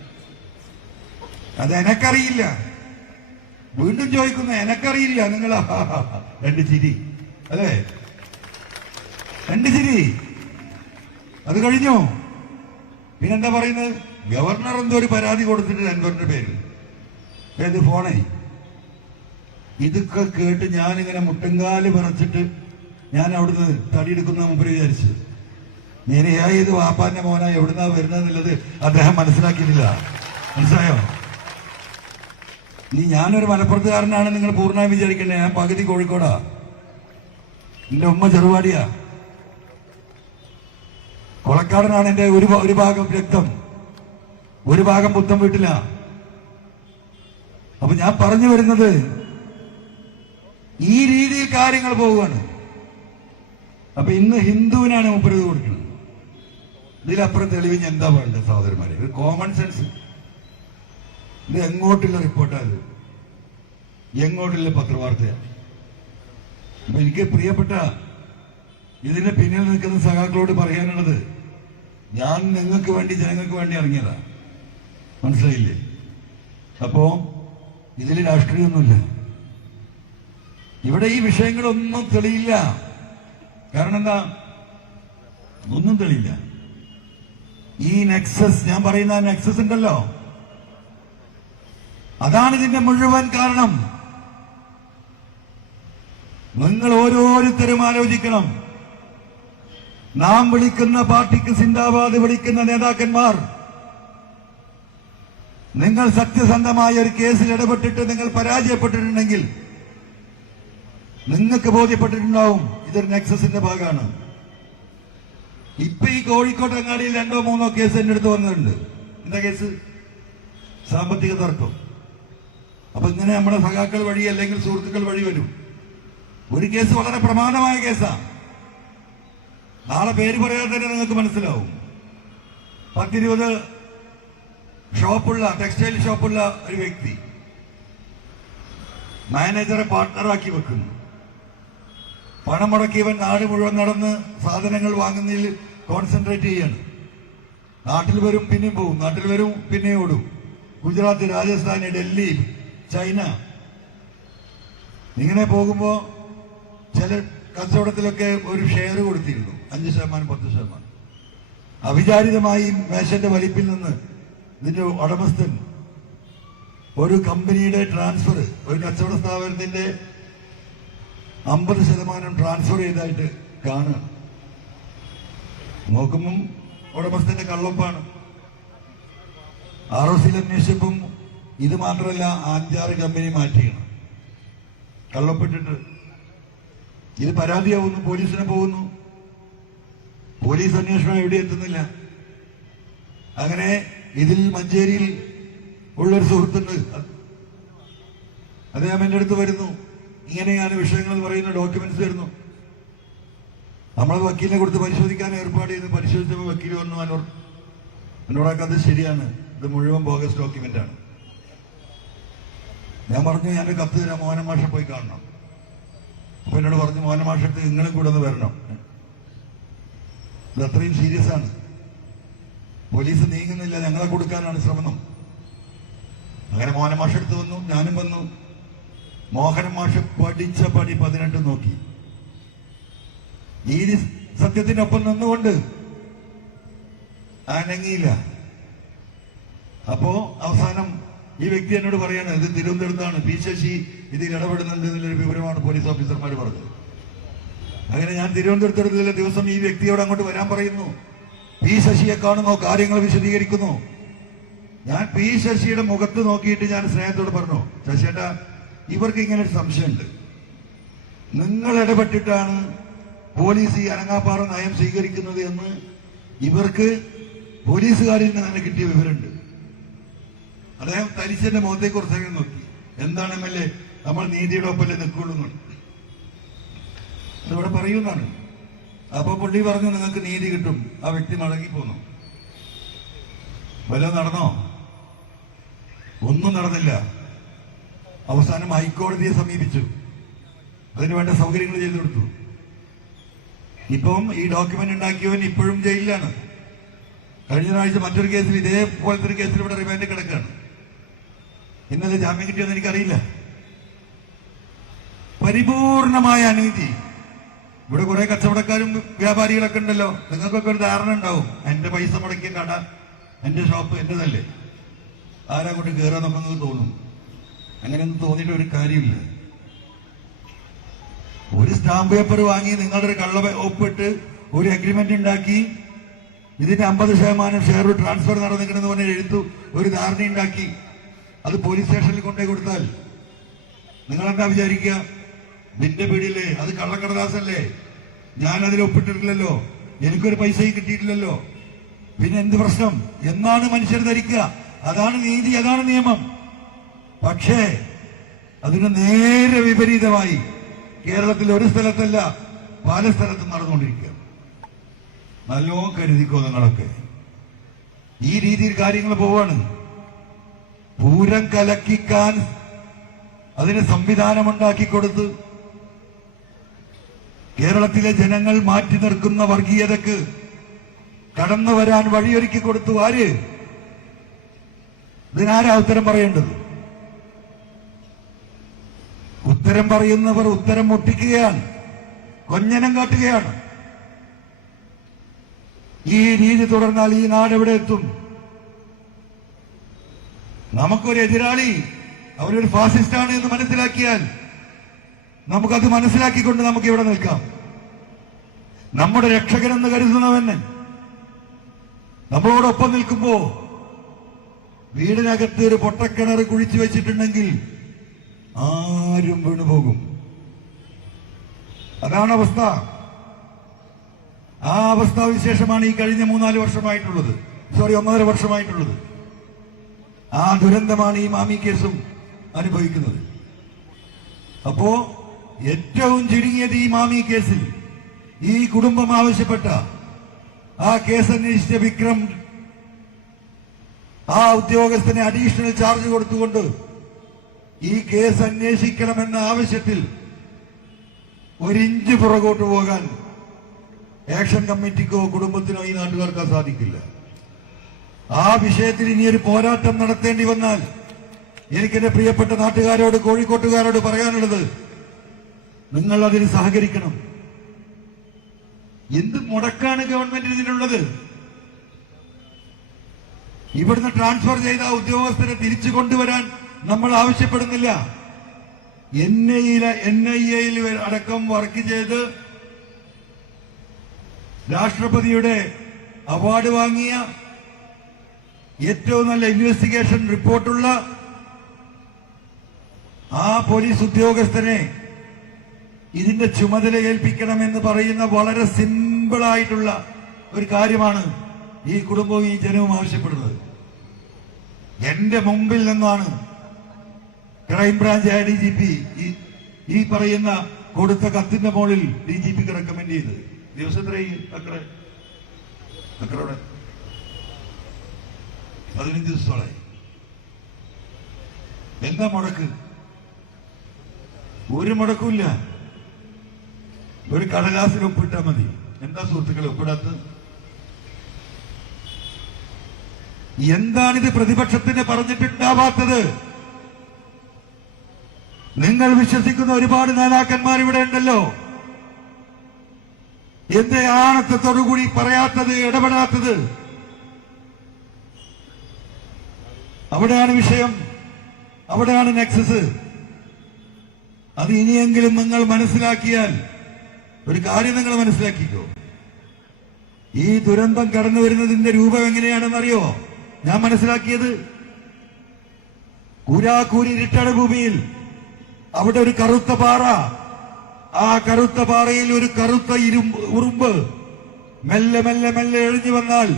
അത് എനക്കറിയില്ല. വീണ്ടും ചോദിക്കുന്ന, എനക്കറിയില്ല. നിങ്ങൾ 2 ചിരി അല്ലേ? 2 ചിരി. അത് കഴിഞ്ഞു. പിന്നെന്താ പറയുന്നത്? ഗവർണർ എന്തോ ഒരു പരാതി കൊടുത്തിട്ട് അൻവറിന്റെ പേരിൽ. ഏത് ഫോണേ? ഇതൊക്കെ കേട്ട് ഞാനിങ്ങനെ മുട്ടുംകാല് വിറച്ചിട്ട് ഞാൻ അവിടുന്ന് തടിയെടുക്കുന്ന മുമ്പ് വിചാരിച്ചു, ഇത് വാപ്പാന്റെ മോന എവിടുന്നാ വരുന്നതെന്നുള്ളത് അദ്ദേഹം മനസ്സിലാക്കിയിട്ടില്ല. മനസ്സിലായോ? ഇനി ഞാനൊരു മലപ്പുറത്തുകാരനാണ് നിങ്ങൾ പൂർണ്ണമായി വിചാരിക്കണ്ടേ. ഞാൻ പകുതി കോഴിക്കോടാ, എന്റെ ഉമ്മ ചെറുവാടിയാ, കൊളക്കാടനാണ് എന്റെ ഒരു ഭാഗം രക്തം, ഒരു ഭാഗം പുത്തം വീട്ടില. അപ്പൊ ഞാൻ പറഞ്ഞു വരുന്നത് ഈ രീതിയിൽ കാര്യങ്ങൾ പോവുകയാണ്. അപ്പൊ ഇന്ന് ഹിന്ദുവിനാണ് മുപ്പത് കൊടുക്കുന്നത്. ഇതിലപ്പുറം തെളിവിന് എന്താ വേണ്ടത് സഹോദരന്മാരെ? ഒരു കോമൺ സെൻസ്. ഇത് എങ്ങോട്ടുള്ള റിപ്പോർട്ടാണ്, എങ്ങോട്ടുള്ള പത്രവാർത്തയാണ്. അപ്പൊ എനിക്ക് പ്രിയപ്പെട്ട ഇതിന്റെ പിന്നിൽ നിൽക്കുന്ന സഖാക്കളോട് പറയാനുള്ളത്, ഞാൻ നിങ്ങൾക്ക് വേണ്ടി ജനങ്ങൾക്ക് വേണ്ടി ഇറങ്ങിയതാ, മനസ്സിലായില്ലേ? അപ്പോ ഇതിൽ രാഷ്ട്രീയമൊന്നുമില്ല. ഇവിടെ ഈ വിഷയങ്ങളൊന്നും തെളിയില്ല. കാരണം എന്താ? ഒന്നും തെളിയില്ല. ഈ നെക്സസ്, ഞാൻ പറയുന്ന നെക്സസ് ഉണ്ടല്ലോ, അതാണ് ഇതിന്റെ മുഴുവൻ കാരണം. നിങ്ങൾ ഓരോരുത്തരും ആലോചിക്കണം. നാം വിളിക്കുന്ന പാർട്ടിക്ക് സിന്ദാബാദ് വിളിക്കുന്ന നേതാക്കന്മാർ, നിങ്ങൾ സത്യസന്ധമായ ഒരു കേസിൽ ഇടപെട്ടിട്ട് നിങ്ങൾ പരാജയപ്പെട്ടിട്ടുണ്ടെങ്കിൽ നിങ്ങൾക്ക് ബോധ്യപ്പെട്ടിട്ടുണ്ടാവും ഇതൊരു നെക്സസിന്റെ ഭാഗമാണ്. ഇപ്പൊ ഈ കോഴിക്കോട് അങ്ങാടിയിൽ 2 or 3 കേസ് എന്റെ അടുത്ത് വന്നിട്ടുണ്ട്. എന്താ കേസ്? സാമ്പത്തിക തർക്കം. അപ്പൊ ഇങ്ങനെ നമ്മുടെ സഖാക്കൾ വഴി അല്ലെങ്കിൽ സുഹൃത്തുക്കൾ വഴി വരും. ഒരു കേസ് വളരെ പ്രമാദമായ കേസാണ്. നാളെ പേര് പറയാതെ തന്നെ നിങ്ങൾക്ക് മനസ്സിലാവും. 10-20 ഷോപ്പുള്ള, ടെക്സ്റ്റൈൽ ഷോപ്പുള്ള ഒരു വ്യക്തി മാനേജറെ പാർട്ട്ണറാക്കി വെക്കുന്നു. പണം മുടക്കിയവൻ നാട് മുഴുവൻ നടന്ന് സാധനങ്ങൾ വാങ്ങുന്നതിൽ കോൺസെൻട്രേറ്റ് ചെയ്യാണ്. നാട്ടിൽ വരും പിന്നെയും പോകും, നാട്ടിൽ വരും പിന്നെയും ഓടും. ഗുജറാത്ത്, രാജസ്ഥാൻ, ഡൽഹി, ചൈന, ഇങ്ങനെ പോകുമ്പോ ചില കച്ചവടത്തിലൊക്കെ ഒരു ഷെയർ കൊടുത്തിരുന്നു, 5%, 10%. അവിചാരിതമായി മേശന്റെ വലിപ്പിൽ നിന്ന് ഇതിന്റെ ഉടമസ്ഥൻ ഒരു കമ്പനിയുടെ ട്രാൻസ്ഫർ, ഒരു കച്ചവട സ്ഥാപനത്തിന്റെ 50% ട്രാൻസ്ഫർ ചെയ്തായിട്ട് കാണുക. നോക്കുമ്പം ഉടമസ്ഥന്റെ കള്ളൊപ്പാണ്. ROCയിൽ അന്വേഷിച്ചപ്പം ഇത് മാത്രമല്ല, 5-6 കമ്പനി മാറ്റിയാണ്, കള്ളൊപ്പിട്ടിട്ട്. ഇത് പരാതിയാവുന്നു, പോലീസിനെ പോകുന്നു. പോലീസ് അന്വേഷണം എവിടെ എത്തുന്നില്ല. അങ്ങനെ ഇതിൽ മഞ്ചേരിയിൽ ഉള്ളൊരു സുഹൃത്തുണ്ട്, അദ്ദേഹം എന്റെ അടുത്ത് വരുന്നു. ഇങ്ങനെയാണ് വിഷയങ്ങൾ പറയുന്ന ഡോക്യുമെന്റ്സ് വരുന്നു. നമ്മൾ വക്കീലിനെ കൊടുത്ത് പരിശോധിക്കാൻ ഏർപ്പാട് ചെയ്ത് പരിശോധിച്ചപ്പോൾ വക്കീൽ പറഞ്ഞു, എന്നോടൊക്കെ അത് ശരിയാണ്, ഇത് മുഴുവൻ ബോഗസ് ഡോക്യുമെന്റ് ആണ്. ഞാൻ പറഞ്ഞു, ഞാൻ കത്ത് തരാം, മോഹനൻ മാഷെ പോയി കാണണം. അപ്പൊ എന്നോട് പറഞ്ഞു, മോഹനൻ മാഷത്ത് നിങ്ങളും കൂടെ ഒന്ന് വരണം. ഇത് അത്രയും സീരിയസ് ആണ്. പോലീസ് നീങ്ങുന്നില്ല, ഞങ്ങളെ കൊടുക്കാനാണ് ശ്രമം. അങ്ങനെ മോഹനൻ മാഷെടുത്ത് വന്നു, ഞാനും വന്നു. മോഹനൻ മാഷ് പഠിച്ച പടി 18 നോക്കി. നീതി സത്യത്തിനൊപ്പം നിന്നുകൊണ്ട് അനങ്ങിയില്ല. അപ്പോ അവസാനം ഈ വ്യക്തി എന്നോട് പറയാണ്, ഇത് തിരുവനന്തപുരത്താണ്, പി ശശി ഇതിൽ ഇടപെടുന്നുണ്ട് എന്നുള്ളൊരു വിവരമാണ് പോലീസ് ഓഫീസർമാർ പറഞ്ഞത്. അങ്ങനെ ഞാൻ തിരുവനന്തപുരത്തുള്ള ദിവസം ഈ വ്യക്തിയോട് അങ്ങോട്ട് വരാൻ പറയുന്നു. പി ശശിയെ കാണുന്നു, കാര്യങ്ങൾ വിശദീകരിക്കുന്നു. ഞാൻ പി ശശിയുടെ മുഖത്ത് നോക്കിയിട്ട് ഞാൻ സ്നേഹത്തോട് പറഞ്ഞു, ശശിയേട്ടാ, ഇവർക്ക് ഇങ്ങനെ ഒരു സംശയമുണ്ട്. നിങ്ങൾ ഇടപെട്ടിട്ടാണ് പോലീസ് ഈ അനങ്ങാപ്പാറ നയം സ്വീകരിക്കുന്നത് എന്ന് ഇവർക്ക് പോലീസുകാരിൽ നിന്ന് തന്നെ കിട്ടിയ വിവരമുണ്ട്. അദ്ദേഹം തരിച്ചെന്റെ മുഖത്തേക്ക് കുറച്ചൊക്കെ നോക്കി. എന്താണ് MLA, നമ്മൾ നീതിയുടെ ഒപ്പല്ലേ നിൽക്കുള്ളൂ ഇവിടെ പറയുന്നതാണ്. അപ്പൊ പുള്ളി പറഞ്ഞു, നിങ്ങൾക്ക് നീതി കിട്ടും. ആ വ്യക്തി മടങ്ങിപ്പോന്നു. വല്ലതും നടന്നോ? ഒന്നും നടന്നില്ല. അവസാനം ഹൈക്കോടതിയെ സമീപിച്ചു, അതിനുവേണ്ട സൗകര്യങ്ങൾ ചെയ്തു കൊടുത്തു. ഇപ്പം ഈ ഡോക്യുമെന്റ് ഉണ്ടാക്കിയവൻ ഇപ്പോഴും ജയിലിലാണ്. കഴിഞ്ഞ ആഴ്ച മറ്റൊരു കേസിൽ, ഇതേപോലത്തെ ഒരു കേസിൽ ഇവിടെ റിമാൻഡ് കിടക്കുകയാണ്. ഇന്നലെ ജാമ്യം കിട്ടിയെന്ന് എനിക്കറിയില്ല. പരിപൂർണമായ അനീതി. ഇവിടെ കുറെ കച്ചവടക്കാരും വ്യാപാരികളൊക്കെ ഉണ്ടല്ലോ, നിങ്ങൾക്കൊക്കെ ഒരു ധാരണ ഉണ്ടാവും, എന്റെ പൈസ മുടക്കിയ കട, എന്റെ ഷോപ്പ് എന്റേതല്ലേ, ആരാ കൊണ്ട് കയറാൻ നമുക്ക് തോന്നും. അങ്ങനെയൊന്നും തോന്നിയിട്ട് ഒരു കാര്യമില്ല. ഒരു സ്റ്റാമ്പ് പേപ്പർ വാങ്ങി നിങ്ങളുടെ ഒരു കള്ള ഒപ്പിട്ട് ഒരു അഗ്രിമെന്റ് ഉണ്ടാക്കി ഇതിന്റെ 50% ഷെയർ ട്രാൻസ്ഫർ നടന്നിട്ടുണ്ടെന്ന് പറഞ്ഞ എഴുത്തു ഒരു ധാരണ ഉണ്ടാക്കി അത് പോലീസ് സ്റ്റേഷനിൽ കൊണ്ടേ കൊടുത്താൽ നിങ്ങൾ എന്താ വിചാരിക്കുക? നിന്റെ പീടിയല്ലേ, അത് കള്ളക്കടലാസല്ലേ, ഞാൻ അതിൽ ഒപ്പിട്ടിട്ടില്ലല്ലോ, എനിക്കൊരു പൈസയും കിട്ടിയിട്ടില്ലല്ലോ, പിന്നെ എന്ത് പ്രശ്നം എന്നാണ് മനുഷ്യർ ധരിക്കുക. അതാണ് നീതി, അതാണ് നിയമം. പക്ഷേ അതിന് നേരെ വിപരീതമായി കേരളത്തിൽ ഒരു സ്ഥലത്തല്ല പല സ്ഥലത്തും നടന്നുകൊണ്ടിരിക്കുക. നല്ലോ കരുതിക്കോ നിങ്ങളൊക്കെ. ഈ രീതിയിൽ കാര്യങ്ങൾ പോവാണ്. പൂരം കലക്കിക്കാൻ അതിന് സംവിധാനമുണ്ടാക്കി കൊടുത്ത് കേരളത്തിലെ ജനങ്ങൾ മാറ്റി നിർക്കുന്ന വർഗീയതക്ക് കടന്നു വരാൻ വഴിയൊരുക്കി കൊടുത്തു. ആര്? ഇതിനാരാ ഉത്തരം പറയേണ്ടത്? ഉത്തരം പറയുന്നവർ ഉത്തരം മുട്ടിക്കുകയാണ്, കൊഞ്ഞനം കാട്ടുകയാണ്. ഈ രീതി തുടർന്നാൽ ഈ നാട് എവിടെ എത്തും? നമുക്കൊരു എതിരാളി അവരൊരു ഫാസിസ്റ്റാണ് എന്ന് മനസ്സിലാക്കിയാൽ നമുക്കത് മനസ്സിലാക്കിക്കൊണ്ട് നമുക്ക് ഇവിടെ നിൽക്കാം. നമ്മുടെ രക്ഷകനെന്ന് കരുതുന്നവന് നമ്മളോടൊപ്പം നിൽക്കുമ്പോ വീടിനകത്ത് ഒരു പൊട്ടക്കിണർ കുഴിച്ചു വെച്ചിട്ടുണ്ടെങ്കിൽ ആരും വീണുപോകും. അതാണ് അവസ്ഥ. ആ അവസ്ഥാവിശേഷമാണ് ഈ കഴിഞ്ഞ 3-4 വർഷമായിട്ടുള്ളത്, 1.5 വർഷമായിട്ടുള്ളത്. ആ ദുരന്തമാണ് ഈ മാമി കേസും അനുഭവിക്കുന്നത്. അപ്പോ ഏറ്റവും ചുരുങ്ങിയത് ഈ മാമി കേസിൽ ഈ കുടുംബം ആവശ്യപ്പെട്ട ആ കേസ് അന്വേഷിച്ച വിക്രം ആ ഉദ്യോഗസ്ഥനെ അഡീഷണൽ ചാർജ് കൊടുത്തുകൊണ്ട് ഈ കേസ് അന്വേഷിക്കണമെന്ന ആവശ്യത്തിൽ ഒരിഞ്ച് പുറകോട്ട് പോകാൻ ആക്ഷൻ കമ്മിറ്റിക്കോ കുടുംബത്തിനോ ഈ നാട്ടുകാർക്കോ സാധിക്കില്ല. ആ വിഷയത്തിൽ ഇനിയൊരു പോരാട്ടം നടത്തേണ്ടി വന്നാൽ എനിക്കെന്റെ പ്രിയപ്പെട്ട നാട്ടുകാരോട്, കോഴിക്കോട്ടുകാരോട് പറയാനുള്ളത്, നിങ്ങൾ അതിന് സഹകരിക്കണം. എന്ത് മുടക്കാണ് ഗവൺമെന്റിന് ഇതിനുള്ളത്? ഇവിടുന്ന് ട്രാൻസ്ഫർ ചെയ്ത ഉദ്യോഗസ്ഥരെ തിരിച്ചു കൊണ്ടുവരാൻ നമ്മൾ ആവശ്യപ്പെടുന്നില്ല. NIA അടക്കം വർക്ക് ചെയ്ത് രാഷ്ട്രപതിയുടെ അവാർഡ് വാങ്ങിയ ഏറ്റവും നല്ല ഇൻവെസ്റ്റിഗേഷൻ റിപ്പോർട്ടുള്ള ആ പോലീസ് ഉദ്യോഗസ്ഥനെ ഇതിന്റെ ചുമതല ഏൽപ്പിക്കണമെന്ന് പറയുന്ന വളരെ സിമ്പിളായിട്ടുള്ള ഒരു കാര്യമാണ് ഈ കുടുംബവും ഈ ജനവും ആവശ്യപ്പെടുന്നത്. എന്റെ മുമ്പിൽ നിന്നാണ് ക്രൈംബ്രാഞ്ച് ADGP ഈ പറയുന്ന കൊടുത്ത കത്തിന്റെ മുകളിൽ DGPക്ക് റെക്കമെൻഡ് ചെയ്ത് ദിവസത്രയും അക്കറോടെ 15 ദിവസത്തോളായി. എന്താ മുടക്ക്? ഒരു മുടക്കുമില്ല. ഒരു കടലാസിൽ ഒപ്പിട്ടാ മതി. എന്താ സുഹൃത്തുക്കളെ ഒപ്പിടാത്തത്? എന്താണിത് പ്രതിപക്ഷത്തിന് പറഞ്ഞിട്ടുണ്ടാവാത്തത്? നിങ്ങൾ വിശ്വസിക്കുന്ന ഒരുപാട് നേതാക്കന്മാർ ഇവിടെ ഉണ്ടല്ലോ. എന്തേ ആണത്തത്തോടുകൂടി പറയാത്തത്, ഇടപെടാത്തത്? അവിടെയാണ് വിഷയം, അവിടെയാണ് നെക്സസ്. അത് ഇനിയെങ്കിലും നിങ്ങൾ മനസ്സിലാക്കിയാൽ, ഒരു കാര്യം നിങ്ങൾ മനസ്സിലാക്കിക്കോ, ഈ ദുരന്തം കടന്നു വരുന്നതിന്റെ രൂപം എങ്ങനെയാണെന്നറിയോ? ഞാൻ മനസ്സിലാക്കിയത്, കൂരാക്കൂരി ഇരുട്ടട ഭൂമിയിൽ അവിടെ ഒരു കറുത്ത പാറ, ആ കറുത്ത പാറയിൽ ഒരു കറുത്ത ഉറുമ്പ് മെല്ലെ മെല്ലെ മെല്ലെ എഴിഞ്ഞു വന്നാൽ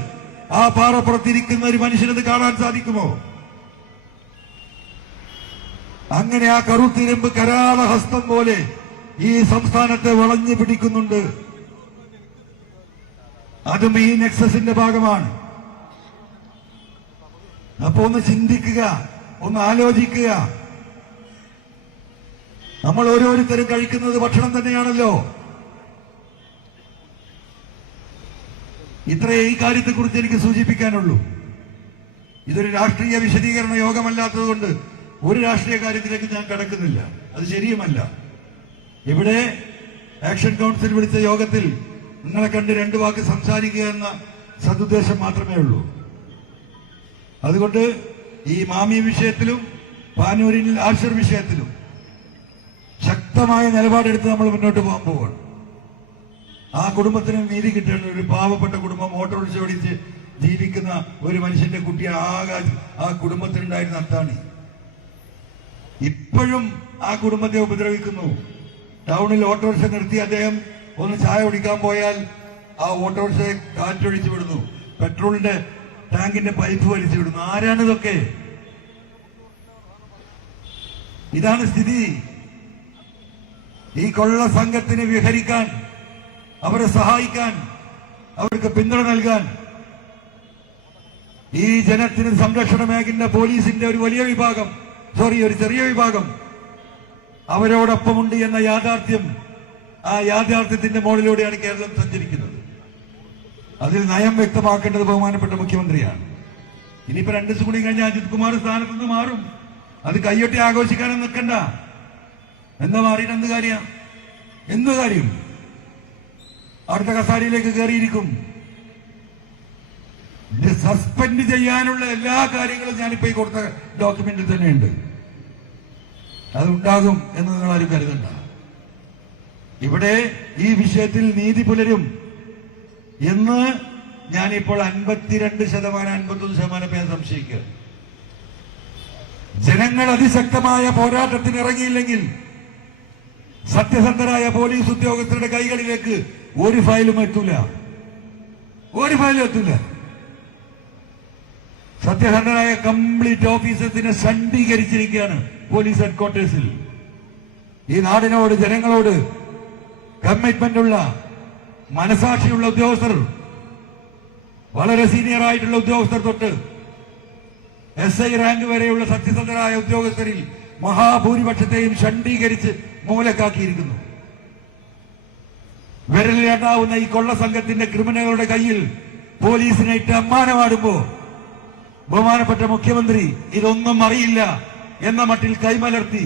ആ പാറപ്പുറത്തിരിക്കുന്ന ഒരു മനുഷ്യനത് കാണാൻ സാധിക്കുമോ? അങ്ങനെ ആ കറുത്തിരുമ്പ് കരാളഹസ്തം പോലെ ഈ സംസ്ഥാനത്തെ വളഞ്ഞു പിടിക്കുന്നുണ്ട്. അതും ഈ നെക്സസിന്റെ ഭാഗമാണ്. അപ്പൊ ഒന്ന് ചിന്തിക്കുക, ഒന്ന് ആലോചിക്കുക. നമ്മൾ ഓരോരുത്തരും കഴിക്കുന്നത് ഭക്ഷണം തന്നെയാണല്ലോ. ഇത്രയേ ഈ കാര്യത്തെക്കുറിച്ച് എനിക്ക് സൂചിപ്പിക്കാനുള്ളൂ. ഇതൊരു രാഷ്ട്രീയ വിശദീകരണ യോഗമല്ലാത്തതുകൊണ്ട് ഒരു രാഷ്ട്രീയ കാര്യത്തിലേക്ക് ഞാൻ കടക്കുന്നില്ല. അത് ശരിയുമല്ല. ഇവിടെ ആക്ഷൻ കൗൺസിൽ വിളിച്ച യോഗത്തിൽ നിങ്ങളെ കണ്ട് 2 വാക്ക് സംസാരിക്കുക എന്ന സതുദ്ദേശം മാത്രമേ ഉള്ളൂ. അതുകൊണ്ട് ഈ മാമി വിഷയത്തിലും പാനൂരിൽ ആശ്വർ വിഷയത്തിലും ശക്തമായ നിലപാടെടുത്ത് നമ്മൾ മുന്നോട്ട് പോകാൻ പോവുകയാണ്. ആ കുടുംബത്തിന് നീതി കിട്ടേണ്ട ഒരു പാവപ്പെട്ട കുടുംബം, ഓട്ടോറിക്ഷ ഓടിച്ച് ജീവിക്കുന്ന ഒരു മനുഷ്യന്റെ കുട്ടിയെ ആകെ ആ കുടുംബത്തിനുണ്ടായിരുന്ന അത്താണി. ഇപ്പോഴും ആ കുടുംബത്തെ ഉപദ്രവിക്കുന്നു. ടൗണിൽ ഓട്ടോറിക്ഷ നിർത്തി അദ്ദേഹം ഒന്ന് ചായ കുടിക്കാൻ പോയാൽ ആ ഓട്ടോറിക്ഷയെ കാറ്റൊഴിച്ചു വിടുന്നു, പെട്രോളിന്റെ ടാങ്കിന്റെ പൈപ്പ് വലിച്ചു വിടുന്നു. ആരാണിതൊക്കെ? ഇതാണ് സ്ഥിതി. ഈ കൊള്ള സംഘത്തിന് വിഹരിക്കാൻ, അവരെ സഹായിക്കാൻ, അവർക്ക് പിന്തുണ നൽകാൻ ഈ ജനത്തിന് സംരക്ഷണമേകുന്ന പോലീസിന്റെ ഒരു വലിയ വിഭാഗം, ഒരു ചെറിയ വിഭാഗം അവരോടൊപ്പമുണ്ട് എന്ന യാഥാർത്ഥ്യം, ആ യാഥാർത്ഥ്യത്തിന്റെ മുകളിലൂടെയാണ് കേരളം സഞ്ചരിക്കുന്നത്. അതിൽ നയം വ്യക്തമാക്കേണ്ടത് ബഹുമാനപ്പെട്ട മുഖ്യമന്ത്രിയാണ്. ഇനിയിപ്പോ 2 ദിവസം കൂടി കഴിഞ്ഞാൽ അജിത് കുമാർ സ്ഥാനത്ത് നിന്ന് മാറും. അത് കയ്യൊട്ടി ആഘോഷിക്കാനും നിൽക്കണ്ട. എന്താ മാറിയിട്ട് എന്ത് കാര്യം? അടുത്ത കസാരയിലേക്ക് കയറിയിരിക്കും. സസ്പെൻഡ് ചെയ്യാനുള്ള എല്ലാ കാര്യങ്ങളും ഞാനിപ്പോ ഈ കൊടുത്ത ഡോക്യുമെന്റിൽ തന്നെയുണ്ട്. അതുണ്ടാകും എന്ന് നിങ്ങൾ ആരും കരുതണ്ട. ഇവിടെ ഈ വിഷയത്തിൽ നീതി പുലരും എന്ന് ഞാനിപ്പോൾ 52%, 51% ഞാൻ സംശയിക്കുക. ജനങ്ങൾ അതിശക്തമായ പോരാട്ടത്തിന് ഇറങ്ങിയില്ലെങ്കിൽ സത്യസന്ധരായ പോലീസ് ഉദ്യോഗസ്ഥരുടെ കൈകളിലേക്ക് ഒരു ഫയലും എത്തൂല. സത്യസന്ധരായ കംപ്ലീറ്റ് ഓഫീസേഴ്സിനെ ശണ്ഡീകരിച്ചിരിക്കുകയാണ് പോലീസ് ഹെഡ്ക്വാർട്ടേഴ്സിൽ. ഈ നാടിനോട്, ജനങ്ങളോട് കമ്മിറ്റ്മെന്റ് ഉള്ള, മനസാക്ഷിയുള്ള ഉദ്യോഗസ്ഥർ, വളരെ സീനിയർ ആയിട്ടുള്ള ഉദ്യോഗസ്ഥർ തൊട്ട് SI റാങ്ക് വരെയുള്ള സത്യസന്ധരായ ഉദ്യോഗസ്ഥരിൽ മഹാഭൂരിപക്ഷത്തെയും ശണ്ഡീകരിച്ച് മൂലക്കാക്കിയിരിക്കുന്നു. വിരലിലെണ്ണാവുന്ന ഈ കൊള്ള സംഘത്തിന്റെ ക്രിമിനലുകളുടെ കയ്യിൽ പോലീസിനായിട്ട് അമ്മാനമാടുമ്പോ ബഹുമാനപ്പെട്ട മുഖ്യമന്ത്രി ഇതൊന്നും അറിയില്ല എന്ന മട്ടിൽ കൈമലർത്തി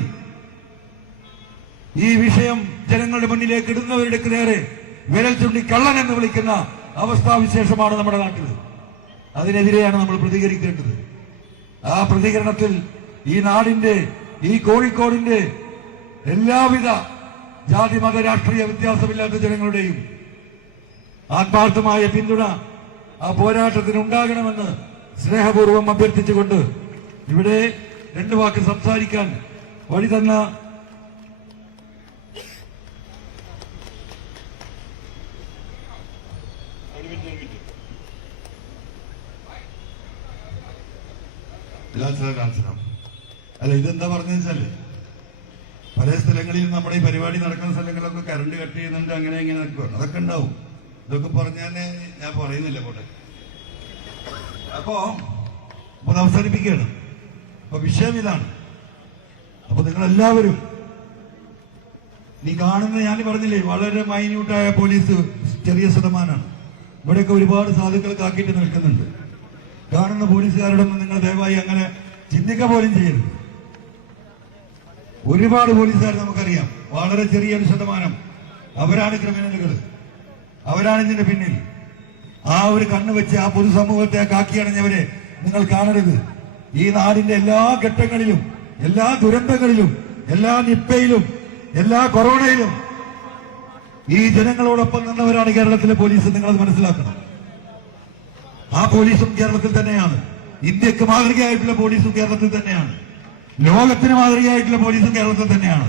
ഈ വിഷയം ജനങ്ങളുടെ മുന്നിലേക്ക് ഇടുന്നവരുടെ നേരെ വിരൽ ചൂണ്ടി കള്ളൻ എന്ന് വിളിക്കുന്ന അവസ്ഥാവിശേഷമാണ് നമ്മുടെ നാട്ടിൽ. അതിനെതിരെയാണ് നമ്മൾ പ്രതികരിക്കേണ്ടത്. ആ പ്രതികരണത്തിൽ ഈ നാടിന്റെ, ഈ കോഴിക്കോടിന്റെ എല്ലാവിധ ജാതി മത രാഷ്ട്രീയ വ്യത്യാസമില്ലാത്ത ജനങ്ങളുടെയും ആത്മാർത്ഥമായ പിന്തുണ ആ പോരാട്ടത്തിന് ഉണ്ടാകണമെന്ന് സ്നേഹപൂർവ്വം അഭ്യർത്ഥിച്ചുകൊണ്ട് ഇവിടെ 2 വാക്ക് സംസാരിക്കാൻ വഴി തന്ന അല്ല, ഇതെന്താ പറഞ്ഞു വെച്ചാല് പല സ്ഥലങ്ങളിൽ നമ്മുടെ ഈ പരിപാടി നടക്കുന്ന സ്ഥലങ്ങളിലൊക്കെ കറണ്ട് കട്ട് ചെയ്യുന്നുണ്ട്, അങ്ങനെ ഇങ്ങനെ നിൽക്കുകയാണ്. അതൊക്കെ ഉണ്ടാവും. ഇതൊക്കെ പറഞ്ഞാല് ഞാൻ പറയുന്നില്ല പോട്ടെ. അപ്പോ അവസാനിപ്പിക്കുകയാണ്. അപ്പൊ വിഷയം ഇതാണ്. അപ്പൊ നിങ്ങളെല്ലാവരും നീ കാണുന്ന, ഞാൻ പറഞ്ഞില്ലേ, വളരെ മൈന്യൂട്ടായ പോലീസ് ചെറിയ ശതമാനമാണ്. ഇവിടെയൊക്കെ ഒരുപാട് സാധുക്കൾ കാക്കിയിട്ട് നിൽക്കുന്നുണ്ട്. കാണുന്ന പോലീസുകാരോടൊന്നും നിങ്ങൾ ദയവായി അങ്ങനെ ചിന്തിക്കുക പോലും ചെയ്യരുത്. ഒരുപാട് പോലീസുകാർ നമുക്കറിയാം, വളരെ ചെറിയൊരു ശതമാനം. അവരാണ് ക്രിമിനലുകൾ, അവരാണ് ഇതിന്റെ പിന്നിൽ. ആ ഒരു കണ്ണ് വെച്ച് ആ പൊതുസമൂഹത്തെ കാക്കിയണഞ്ഞവരെ നിങ്ങൾ കാണരുത്. ഈ നാടിന്റെ എല്ലാ ഘട്ടങ്ങളിലും, എല്ലാ ദുരന്തങ്ങളിലും, എല്ലാ നിപ്പയിലും, എല്ലാ കൊറോണയിലും ഈ ജനങ്ങളോടൊപ്പം നിന്നവരാണ് കേരളത്തിലെ പോലീസ്. നിങ്ങളത് മനസ്സിലാക്കണം. ആ പോലീസും കേരളത്തിൽ തന്നെയാണ്. ഇന്ത്യക്ക് മാതൃകയായിട്ടുള്ള പോലീസും കേരളത്തിൽ തന്നെയാണ്. ലോകത്തിന് മാതൃകയായിട്ടുള്ള പോലീസും കേരളത്തിൽ തന്നെയാണ്.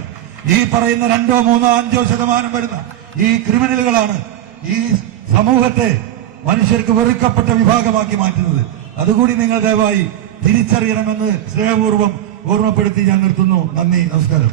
ഈ പറയുന്ന 2, 3, 5% വരുന്ന ഈ ക്രിമിനലുകളാണ് ഈ സമൂഹത്തെ മനുഷ്യർക്ക് വെറുക്കപ്പെട്ട വിഭാഗമാക്കി മാറ്റുന്നത്. അതുകൂടി നിങ്ങൾ ദയവായി തിരിച്ചറിയണമെന്ന് സ്നേഹപൂർവ്വം ഓർമ്മപ്പെടുത്തി ഞാൻ നിർത്തുന്നു. നന്ദി, നമസ്കാരം.